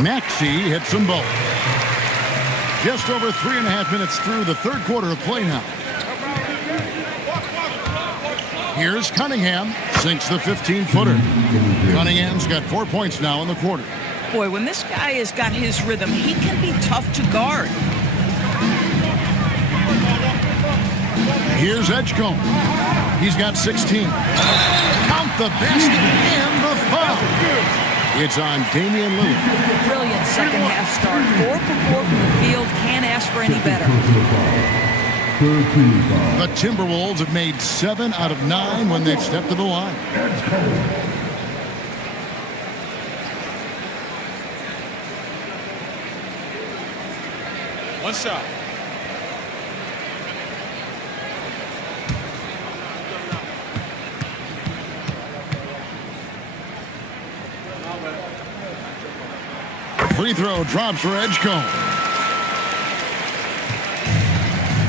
Maxey hits them both. Just over 3.5 minutes through the third quarter of play now. Here's Cunningham. Sinks the 15-footer. Cunningham's got 4 points now in the quarter. Boy, when this guy has got his rhythm, he can be tough to guard. Here's Edgecombe. He's got 16. Count the basket and the foul. It's on Damian Lillard. Brilliant second half start. 4 for 4 from the field. Can't ask for any better. The Timberwolves have made 7 out of 9 when they've stepped to the line. One shot. Free throw drops for Edgecombe.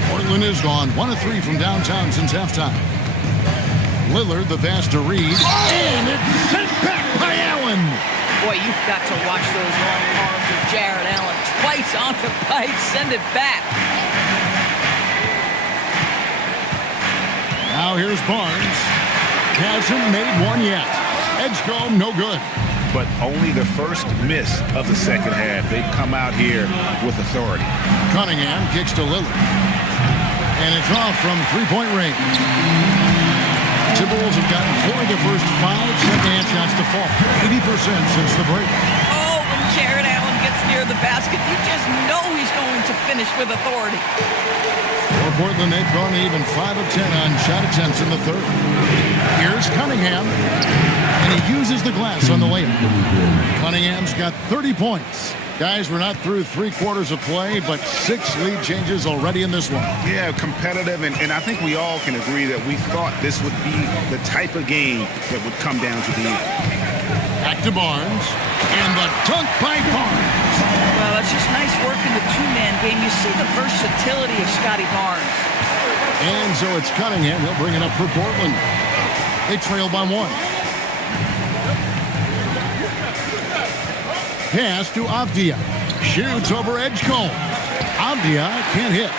Portland is gone 1 of 3 from downtown since halftime. Lillard, the pass to Reed, and it's sent back by Allen. Boy, you've got to watch those long arms of Jared Allen. Twice on the pipe, send it back. Now here's Barnes. Hasn't made one yet. Edgecombe, no good. But only the first miss of the second half. They've come out here with authority. Cunningham kicks to Lillard. And it's off from three-point range. Timberwolves have gotten 4 of the first 5 second-hand shots to fall. 80% since the break. Oh, when Jared Allen gets near the basket, you just know he's going to finish with authority. For Portland, they've gone even 5 of 10 on shot attempts in the third. Here's Cunningham. And he uses the glass on the layup. Cunningham's got 30 points. Guys, we're not through 3 quarters of play, but 6 lead changes already in this one. Yeah, competitive, and I think we all can agree that we thought this would be the type of game that would come down to the end. Back to Barnes, and the dunk by Barnes. Well, that's just nice work in the two-man game. You see the versatility of Scotty Barnes. And so it's Cunningham. He'll bring it up for Portland. They trail by 1. Pass to Avdia. Shoots over Edgecombe. Avdia can't hit.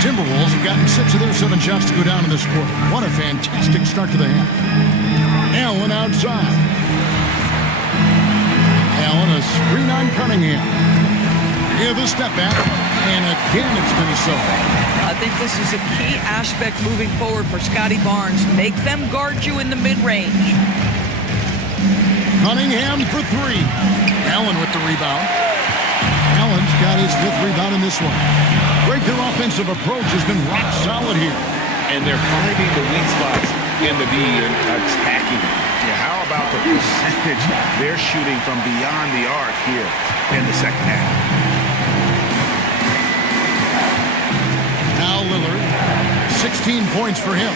Timberwolves have gotten 6 of their 7 shots to go down in this quarter. What a fantastic start to the half. Allen outside. Allen a screen on Cunningham. Give a step back. And again it's Minnesota. I think this is a key aspect moving forward for Scotty Barnes. Make them guard you in the mid-range. Cunningham for 3. Allen with the rebound. Allen's got his 5th rebound in this one. Great, their offensive approach has been rock solid here. And they're finding the weak spots in the D and attacking it. Yeah, how about the percentage they're shooting from beyond the arc here in the second half? Now Lillard, 16 points for him.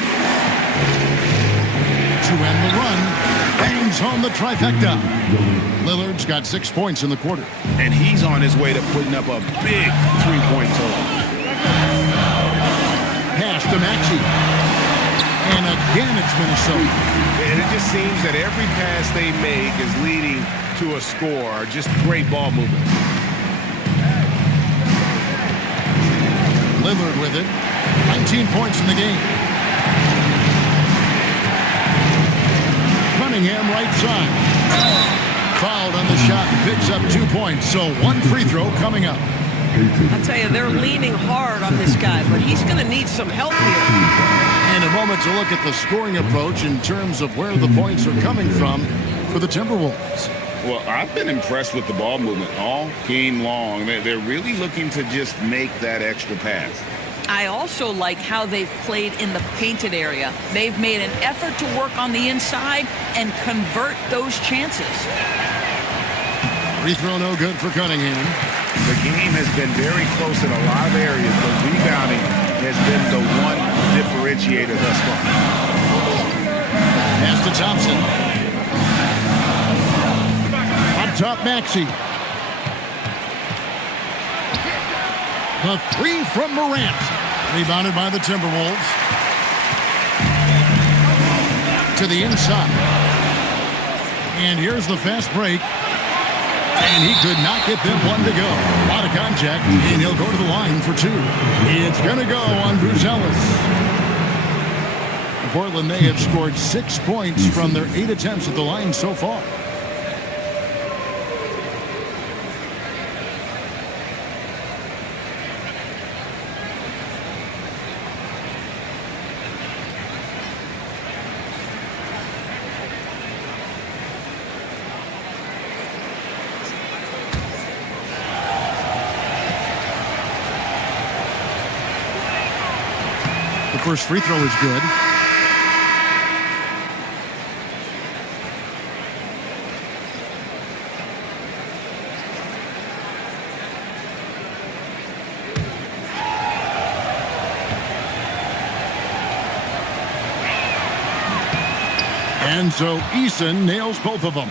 To end the run, bangs home the trifecta. Lillard's got 6 points in the quarter. And he's on his way to putting up a big 3-point total. Pass to Maxey. And again, it's Minnesota. And it just seems that every pass they make is leading to a score. Just great ball movement. Lillard with it. 19 points in the game. Cunningham right side. Fouled on the shot and picks up 2 points. So 1 free throw coming up. I'll tell you, they're leaning hard on this guy, but he's going to need some help here. And a moment to look at the scoring approach in terms of where the points are coming from for the Timberwolves. Well, I've been impressed with the ball movement all game long. They're really looking to just make that extra pass. I also like how they've played in the painted area. They've made an effort to work on the inside and convert those chances. Free throw no good for Cunningham. The game has been very close in a lot of areas, but rebounding has been the one differentiator thus far. Pass to Thompson. Up top, Maxey. The 3 from Morant. Rebounded by the Timberwolves. To the inside. And here's the fast break. And he could not get them 1 to go. A lot of contact, and he'll go to the line for 2. It's going to go on Bruce Ellis. Portland, they have scored 6 points from their 8 attempts at the line so far. The first free throw is good. And so Eason nails both of them.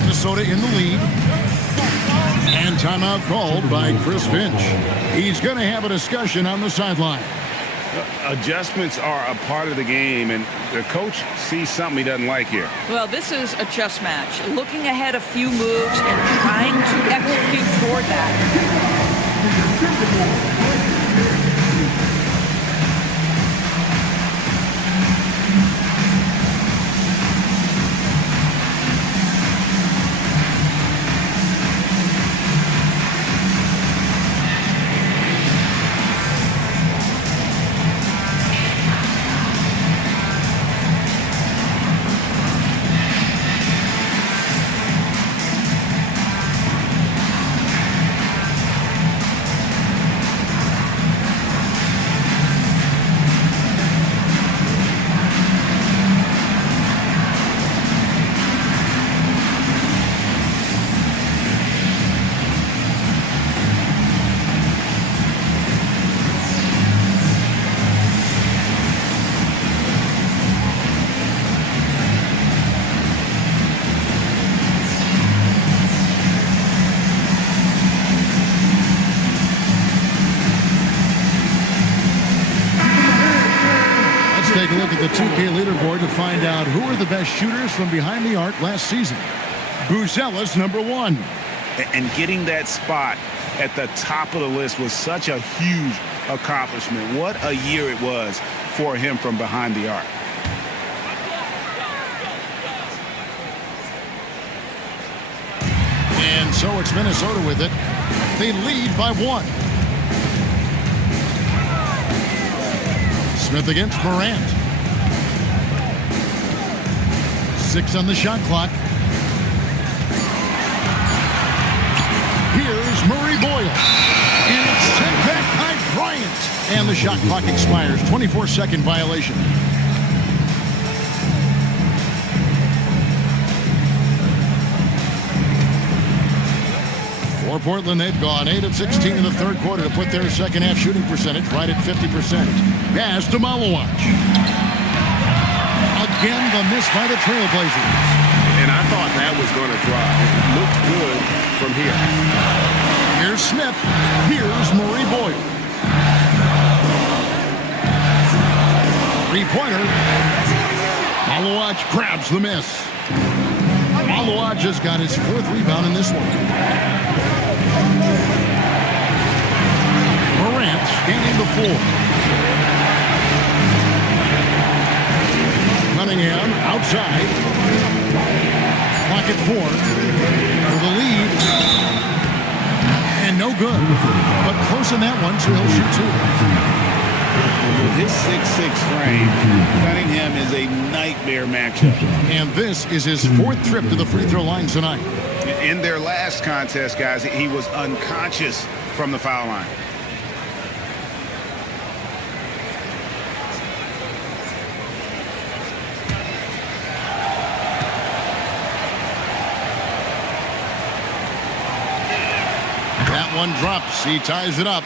Minnesota in the lead. And timeout called by Chris Finch. He's going to have a discussion on the sideline. Adjustments are a part of the game, and the coach sees something he doesn't like here. Well, this is a chess match. Looking ahead a few moves and trying to execute toward that. Take a look at the 2K leaderboard to find out who are the best shooters from behind the arc last season. Buzelis, number 1. And getting that spot at the top of the list was such a huge accomplishment. What a year it was for him from behind the arc. And so it's Minnesota with it. They lead by 1. Smith against Morant. 6 on the shot clock. Here's Murray Boyle. And it's sent back by Bryant. And the shot clock expires. 24-second violation. For Portland, they've gone 8 of 16 in the third quarter to put their second half shooting percentage right at 50%. Pass to Malawach. Again, the miss by the Trailblazers. And I thought that was going to drive. It looked good from here. Here's Smith. Here's Murray Boyle. Three-pointer. Malawach grabs the miss. Malawach just got his 4th rebound in this one. Morant gaining the 4. Cunningham outside. Clock at 4 for the lead. And no good. But close in that one, so he'll shoot 2. With his 6'6 frame, Cunningham is a nightmare matchup. And this is his 4th trip to the free throw line tonight. In their last contest, guys, he was unconscious from the foul line. That one drops. He ties it up.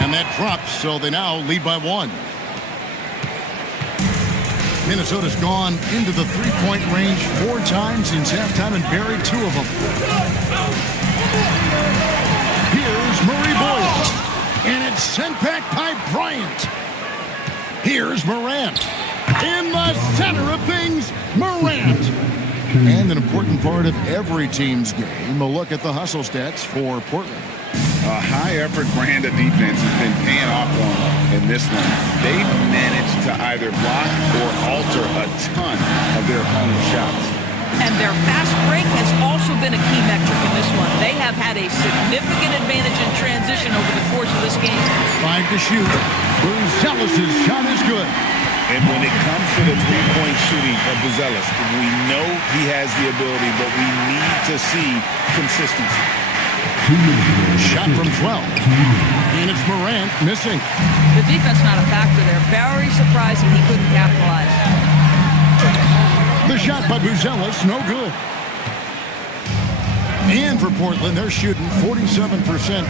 And that drops, so they now lead by 1. Minnesota's gone into the three-point range 4 times since halftime and buried 2 of them. Here's Murray Boyle. it's sent back by Bryant. Here's Morant. In the center of things, Morant. And an important part of every team's game, a look at the hustle stats for Portland. A high-effort brand of defense has been paying off for them in this one. They've managed to either block or alter a ton of their opponent's shots. And their fast break has also been a key metric in this one. They have had a significant advantage in transition over the course of this game. 5 to shoot. Buzelis' shot is good. And when it comes to the three-point shooting of Buzelis, we know he has the ability, but we need to see consistency. Shot from 12. And it's Morant missing. The defense not a factor there. Very surprising he couldn't capitalize. The shot by Buzelis, no good. And for Portland, they're shooting 47%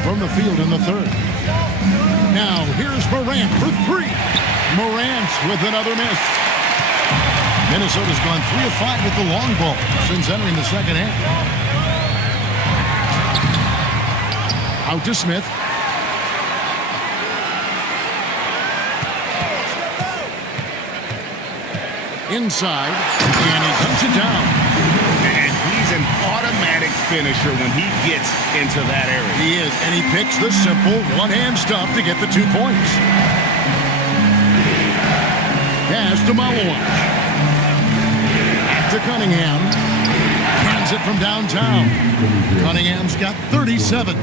from the field in the third. Now, here's Morant for 3. Morant with another miss. Minnesota's gone 3 of 5 with the long ball since entering the second half. Out to Smith. Inside, and he dumps it down. And he's an automatic finisher when he gets into that area. He is, and he picks the simple one-hand stuff to get the 2 points. Pass to Malowich. Back to Cunningham. Hands it from downtown. Cunningham's got 37.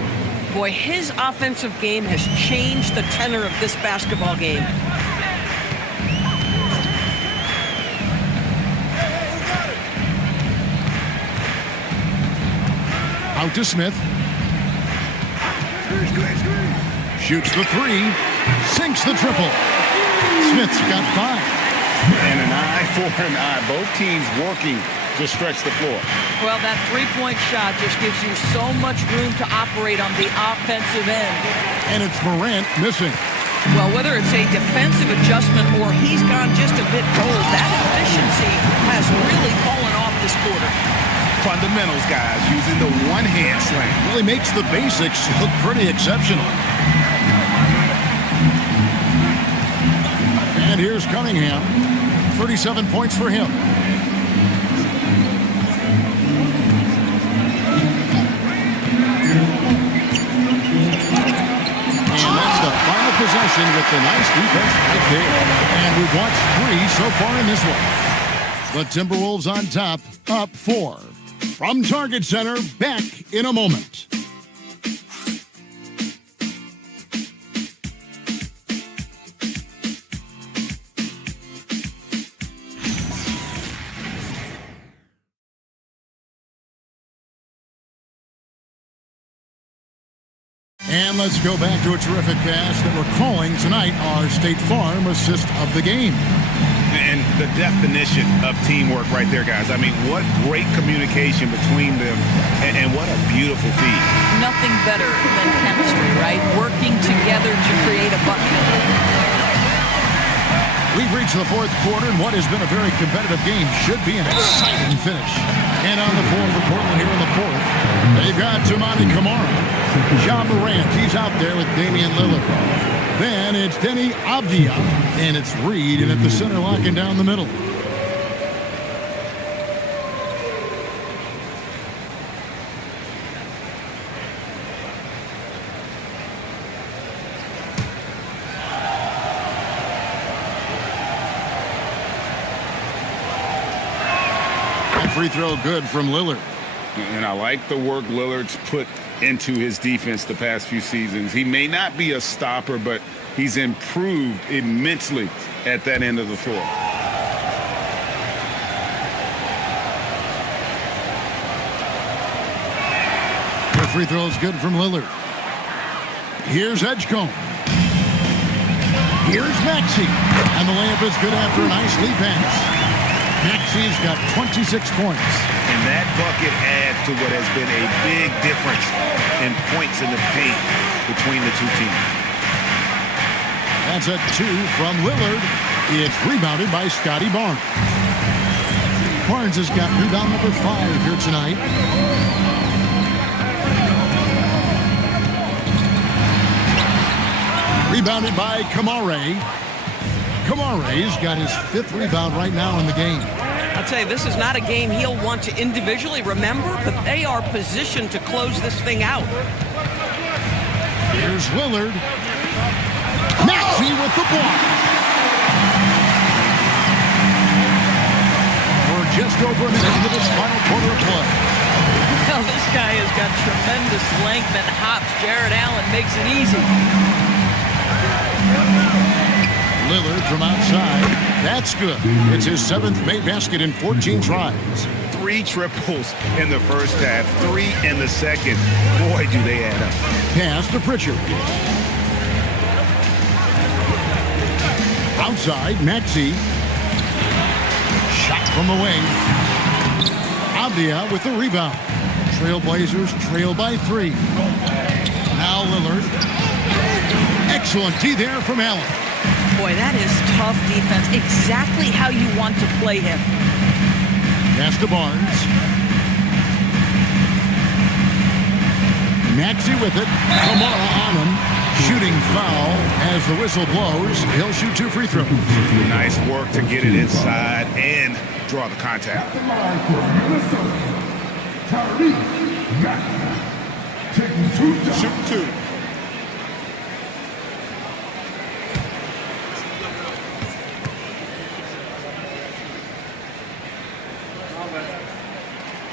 Boy, his offensive game has changed the tenor of this basketball game. Out to Smith. Shoots the 3. Sinks the triple. Smith's got 5. And an eye for an eye. Both teams working to stretch the floor. Well, that three-point shot just gives you so much room to operate on the offensive end. And it's Morant missing. Well, whether it's a defensive adjustment or he's gone just a bit cold, that efficiency has really fallen off this quarter. Fundamentals, guys, using the one-hand slam. Really makes the basics look pretty exceptional. And here's Cunningham. 37 points for him. And that's the final possession with the nice defense right there. And we've watched 3 so far in this one. The Timberwolves on top, up 4. From Target Center, back in a moment. And let's go back to a terrific pass that we're calling tonight our State Farm assist of the game. And the definition of teamwork right there, guys. I mean, what great communication between them, and what a beautiful feat. Nothing better than chemistry, right? Working together to create a bucket. We've reached the fourth quarter, and what has been a very competitive game should be an exciting finish. And on the floor for Portland here in the fourth, they've got Toumani Camara. Ja Morant, he's out there with Damian Lillard. Then it's Denny Avdia, and it's Reed, and at the center, locking down the middle. That free throw good from Lillard. And I like the work Lillard's put into his defense the past few seasons. He may not be a stopper, but he's improved immensely at that end of the floor. The free throw is good from Lillard. Here's Edgecombe. Here's Maxey. And the layup is good after a nice lead pass. Maxey's got 26 points. And that bucket adds to what has been a big difference in points in the paint between the two teams. That's a 2 from Lillard. It's rebounded by Scotty Barnes. Barnes has got rebound number 5 here tonight. Rebounded by Kamare. Kamare's got his 5th rebound right now in the game. I'll tell you, this is not a game he'll want to individually remember, but they are positioned to close this thing out. Here's Lillard. Maxey with the block. We're just over a minute into this final quarter of play. Well, this guy has got tremendous length and hops. Jared Allen makes it easy. Lillard from outside. That's good. It's his 7th made basket in 14 tries. 3 triples in the first half, 3 in the second. Boy, do they add up. Pass to Pritchard. Outside, Maxey. Shot from the wing. Avdia with the rebound. Trailblazers trail by 3. Now Lillard. Excellent D there from Allen. Boy, that is tough defense. Exactly how you want to play him. Pass to Barnes. Maxey with it. Kamara on him. Shooting foul as the whistle blows. He'll shoot 2 free throws. Nice work to get it inside and draw the contact. At the line for Minnesota, Tyrese Maxey. Taking 2 shots. Shoot 2.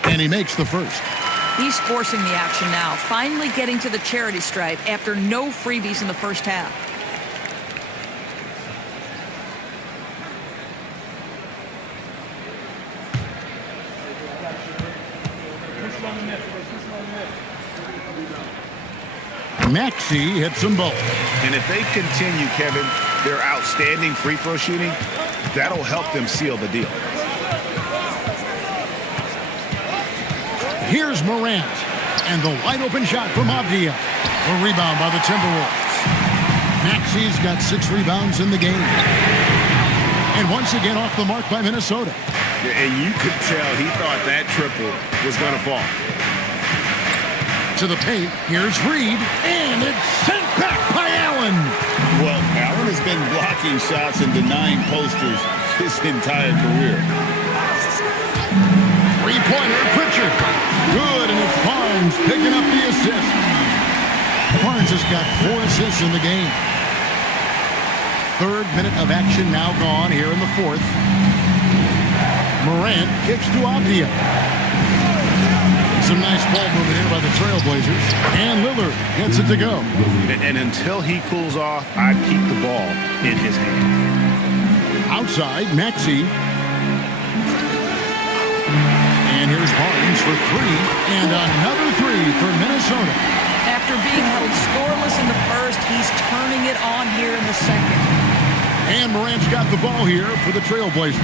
And he makes the first. He's forcing the action now, finally getting to the charity stripe after no freebies in the first half. Maxey hits them both. And if they continue, Kevin, their outstanding free throw shooting, that'll help them seal the deal. Here's Morant. And the wide open shot from Avdia. A rebound by the Timberwolves. Maxey's got 6 rebounds in the game. And once again off the mark by Minnesota. And you could tell he thought that triple was going to fall. To the paint, here's Reed, and it's sent back by Allen. Well, Allen has been blocking shots and denying posters his entire career. Three-pointer, Pritchard. Good, and it's Barnes picking up the assist. Barnes has got 4 assists in the game. 3rd minute of action now gone here in the 4th. Morant kicks to Avdia. Some nice ball movement here by the Trailblazers. And Lillard gets it to go. And until he cools off, I'd keep the ball in his hand. Outside, Maxey. And here's Barnes for 3. And another 3 for Minnesota. After being held scoreless in the first, he's turning it on here in the second. And Morant's got the ball here for the Trailblazers.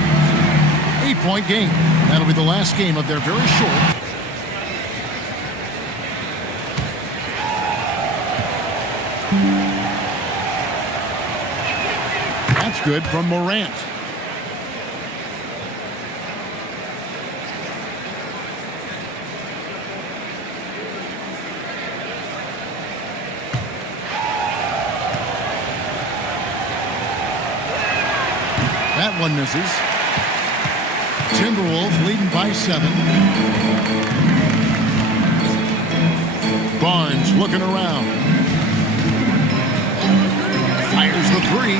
8-point game. That'll be the last game of their very short. That's good from Morant. That one misses. Timberwolves leading by 7. Barnes looking around. Fires the 3.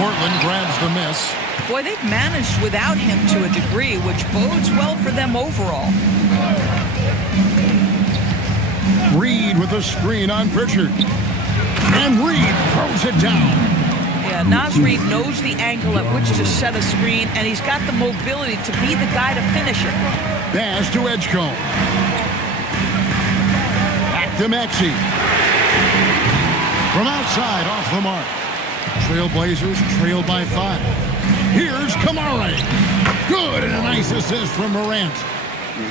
Portland grabs the miss. Boy, they've managed without him to a degree, which bodes well for them overall. Reed with a screen on Pritchard. And Reed throws it down. Yeah, Naz Reid knows the angle at which to set a screen, and he's got the mobility to be the guy to finish it. Pass to Edgecombe. Back to Maxey. From outside, off the mark. Trailblazers trail by 5. Here's Kamara. Good, and a nice assist from Morant.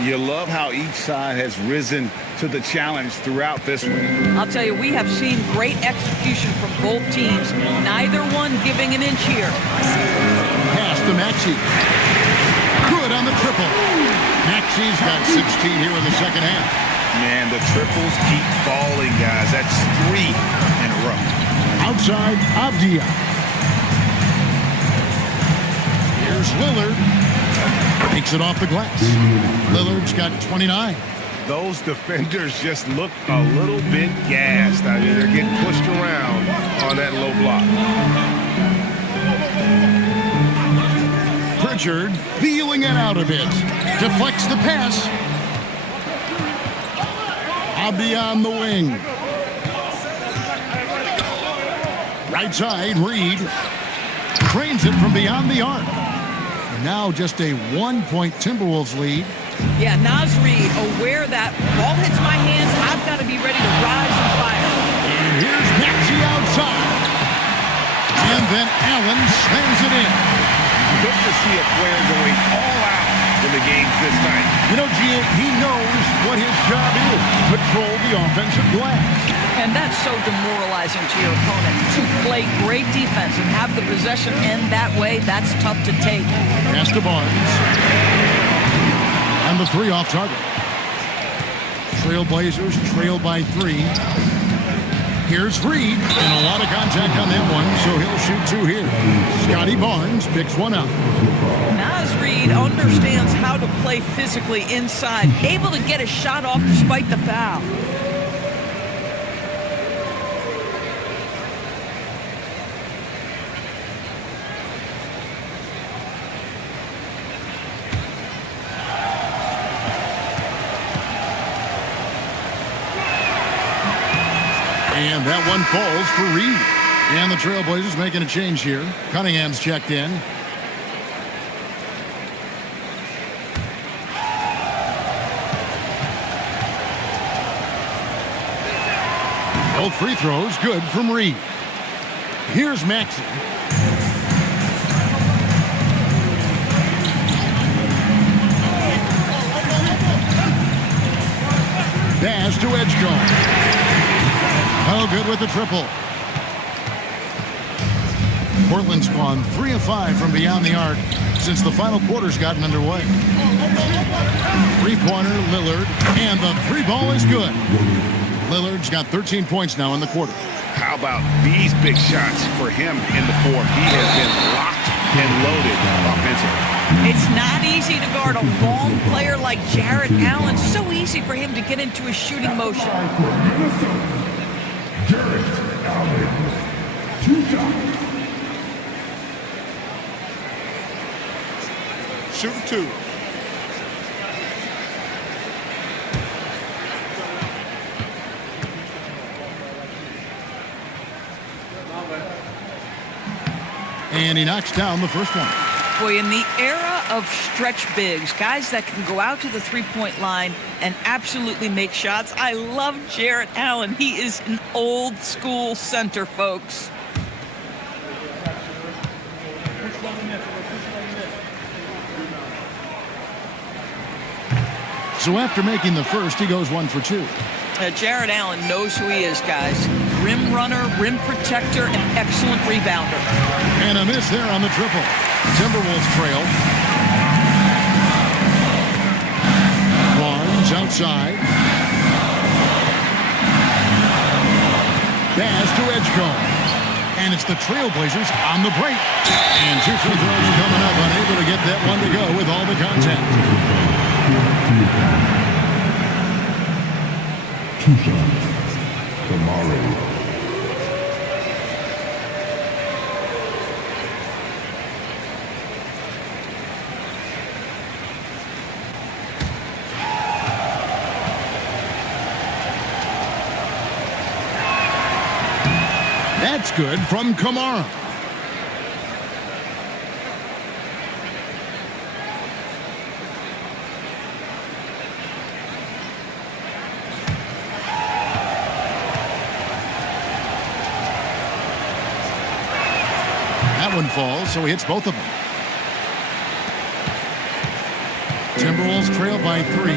You love how each side has risen to the challenge throughout this one. I'll tell you, we have seen great execution from both teams. Neither one giving an inch here. Pass to Maxey. Good on the triple. Maxey's got 16 here in the second half. Man, the triples keep falling, guys. That's 3 in a row. Outside, Avdia. Here's Lillard. Takes it off the glass. Lillard's got 29. Those defenders just look a little bit gassed. I mean, they're getting pushed around on that low block. Pritchard feeling it out a bit. Deflects the pass. Avdia on the wing. Right side, Reed. Trains it from beyond the arc. And now just a 1-point Timberwolves lead. Yeah, Naz Reid, aware that ball hits my hands, I've got to be ready to rise and fire. And here's Maxey outside. And then Allen slams it in. Good to see a player going all out in the games this time. You know, Gia, he knows what his job is. Control the offensive glass. And that's so demoralizing to your opponent. To play great defense and have the possession end that way, that's tough to take. Pass to Barnes. And the 3 off target. Trailblazers trail by 3. Here's Reed. And a lot of contact on that one, so he'll shoot 2 here. Scotty Barnes picks one up. Naz Reid understands how to play physically inside, able to get a shot off despite the foul. And that one falls for Reed. And the Trailblazers making a change here. Cunningham's checked in. Both free throws good from Reed. Here's Maxey. Pass to Edgecombe. Oh, good with the triple. Portland's gone 3 of 5 from beyond the arc since the final quarter's gotten underway. 3-pointer, Lillard, and the 3-ball is good. Lillard's got 13 points now in the quarter. How about these big shots for him in the fourth? He has been locked and loaded offensively. It's not easy to guard a long player like Jarrett Allen. So easy for him to get into a shooting motion. Jarrett Allen, 2 shots. Shooting 2. And he knocks down the first one. Boy, in the era of stretch bigs, guys that can go out to the three-point line and absolutely make shots, I love Jarrett Allen. He is an old-school center, folks. So after making the first, he goes 1 for 2. Jarrett Allen knows who he is, guys. Rim runner, rim protector, and excellent rebounder. And a miss there on the triple. Timberwolves trail. Barnes outside. Pass to Edgecombe. And it's the Trailblazers on the break. And 2 free throws coming up, unable to get that one to go with all the contact. 2 shots. Tomorrow. That's good from Kamara. That one falls, so he hits both of them. Timberwolves trail by 3.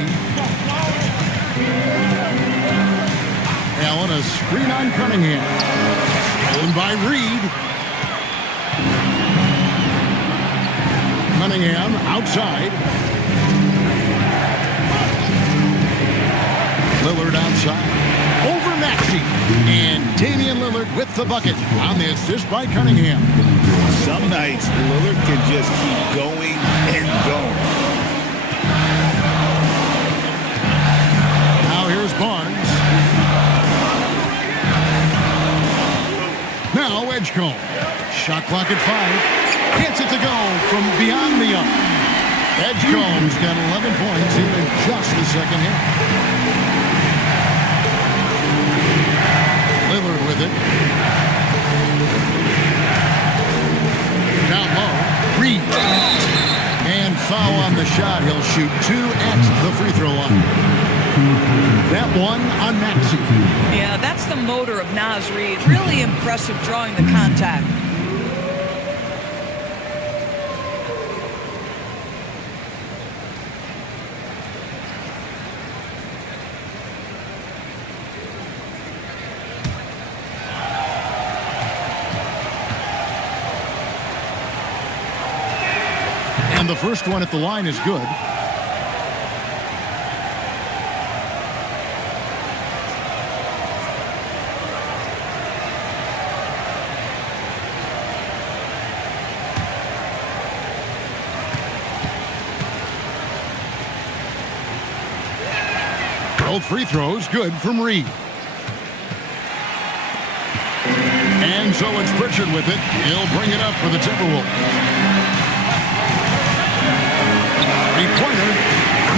Allen, a screen on Cunningham. Stolen by Reed. Cunningham outside. Lillard outside. Over Maxey. And Damian Lillard with the bucket on the assist by Cunningham. Some nights, Lillard can just keep going and going. Now here's Barnes. Now Edgecombe. Shot clock at 5. Gets it to go from beyond the arc. Edgecombe's got 11 points here in just the second half. Lillard with it. Down low. Reed. And foul on the shot. He'll shoot 2 at the free throw line. That one on Maxey. Yeah, that's the motor of Naz Reid. Really impressive drawing the contact. And the first one at the line is good. Both free throws good from Reed. And so it's Pritchard with it. He'll bring it up for the Timberwolves. Three-pointer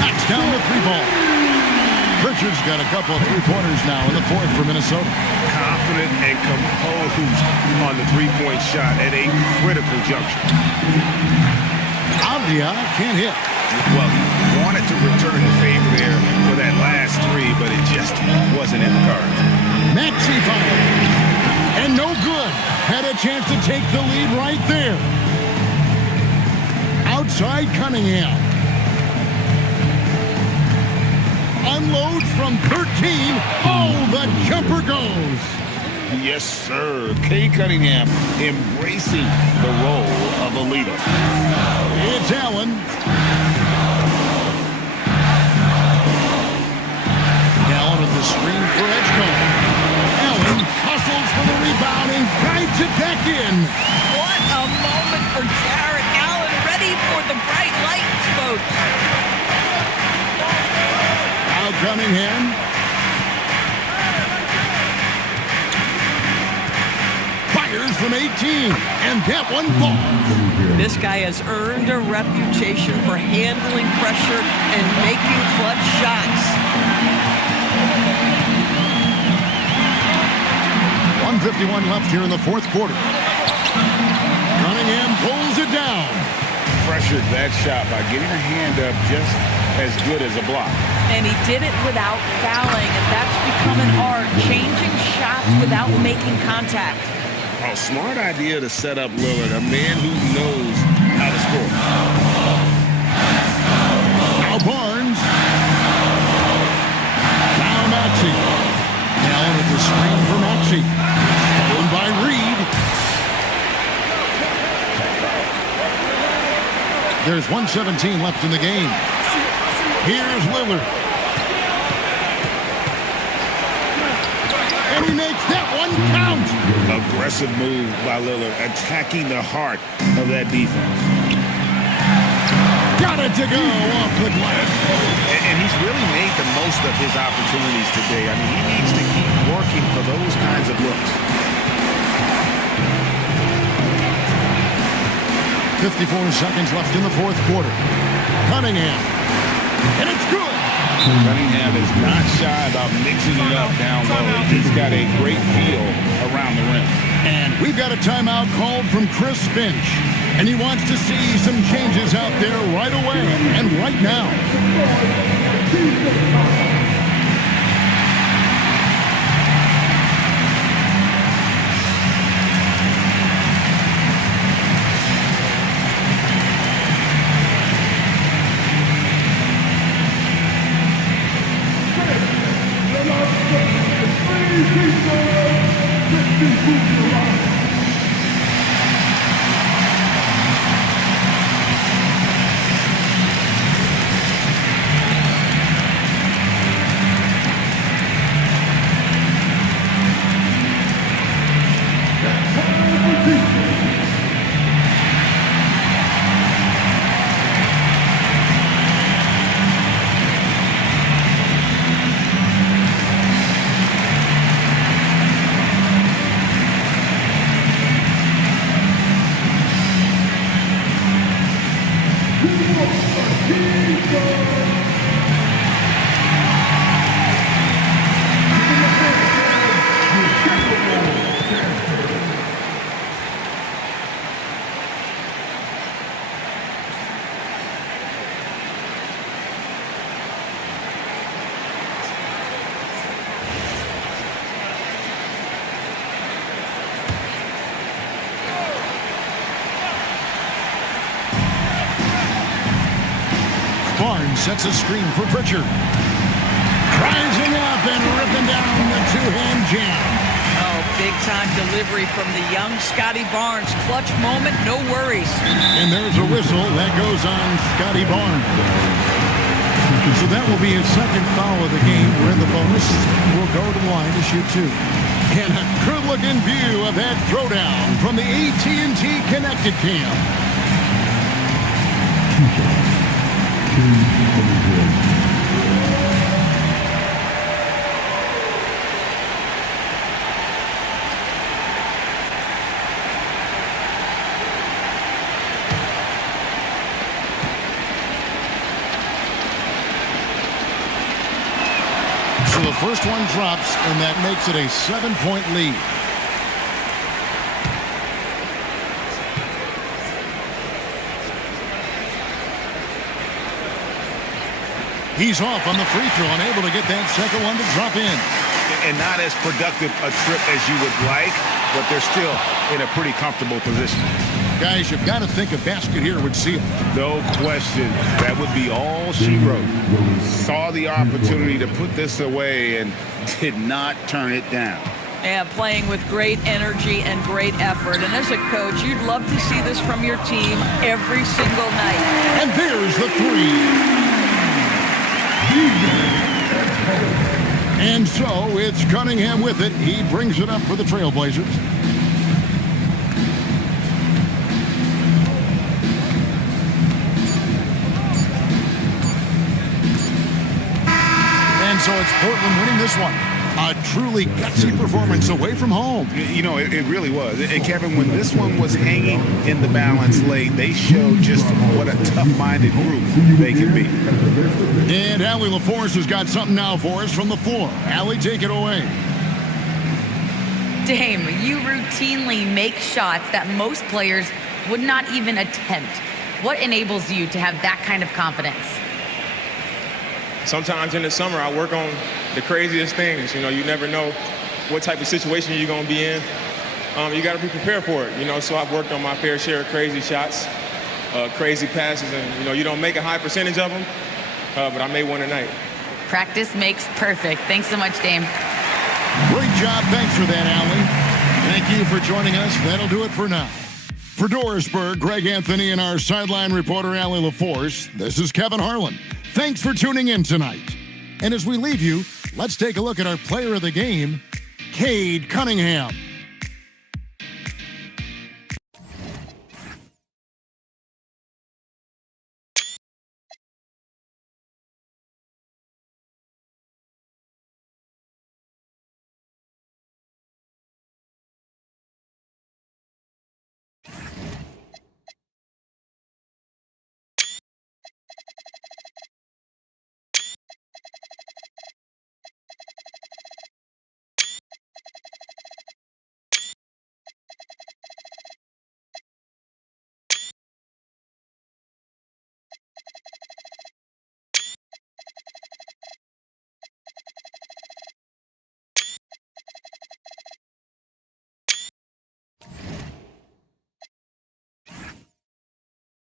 knocks down the 3-ball. Pritchard's got a couple of three-pointers now in the fourth for Minnesota. Confident and composed on the three-point shot at a critical juncture. Avdia can't hit. Well, he wanted to return the favor there for that last 3, but it just wasn't in the cards. Maxey foul. And no good. Had a chance to take the lead right there. Outside Cunningham. Unloads from 13. Oh, the jumper goes. Yes, sir. Cade Cunningham embracing the role of a leader. It's Allen. Allen with the screen for Edgecombe. Allen hustles for the rebound and guides it back in. What a moment for Jarrett Allen, ready for the bright lights, folks. Now Cunningham. Fires from 18, and that one falls. This guy has earned a reputation for handling pressure and making clutch shots. 1:51 left here in the fourth quarter. Cunningham pulls it down. Pressured that shot by getting a hand up just as good as a block. And he did it without fouling, and that's become an art, changing shots without making contact. Oh, smart idea to set up Lillard, a man who knows how to score. Now Barnes. Now Maxey. Allen with the screen for Maxey. Stolen by Reed. There's 1:17 left in the game. Here's Lillard. And he makes that one count. Aggressive move by Lillard, attacking the heart of that defense. Got it to go off the glass. And he's really made the most of his opportunities today. I mean, he needs to keep working for those kinds of looks. 54 seconds left in the fourth quarter. Cunningham. And it's good. Cunningham is not shy about mixing it up down low. He's got a great feel around the rim. And we've got a timeout called from Chris Finch. And he wants to see some changes out there right away and right now. Barnes sets a screen for Pritchard. Rising up and ripping down the two-hand jam. Oh, big-time delivery from the young Scotty Barnes. Clutch moment, no worries. And there's a whistle that goes on Scotty Barnes. So that will be his second foul of the game. We're in the bonus. We'll go to the line to shoot two. And a good-looking view of that throwdown from the AT&T Connected Cam. So the first one drops, and that makes it a 7-point lead. He's off on the free throw, unable to get that second one to drop in. And not as productive a trip as you would like, but they're still in a pretty comfortable position. Guys, you've got to think a basket here would seal. No question. That would be all she wrote. Saw the opportunity to put this away and did not turn it down. Yeah, playing with great energy and great effort. And as a coach, you'd love to see this from your team every single night. And there's the three. And so it's Cunningham with it. He brings it up for the Trailblazers. And so it's Portland winning this one. A truly gutsy performance away from home. You know, it really was. And Kevin, when this one was hanging in the balance late, they showed just what a tough-minded group they can be. And Allie LaForce has got something now for us from the floor. Allie, take it away. Dame, you routinely make shots that most players would not even attempt. What enables you to have that kind of confidence? Sometimes in the summer, I work on the craziest things. You know, you never know what type of situation you're going to be in. You got to be prepared for it, you know, so I've worked on my fair share of crazy shots, crazy passes, and, you know, you don't make a high percentage of them, but I made one tonight. Practice makes perfect. Thanks so much, Dame. Great job. Thanks for that, Allie. Thank you for joining us. That'll do it for now. For Dorisburg, Greg Anthony and our sideline reporter, Allie LaForce, this is Kevin Harlan. Thanks for tuning in tonight. And as we leave you, let's take a look at our player of the game, Cade Cunningham.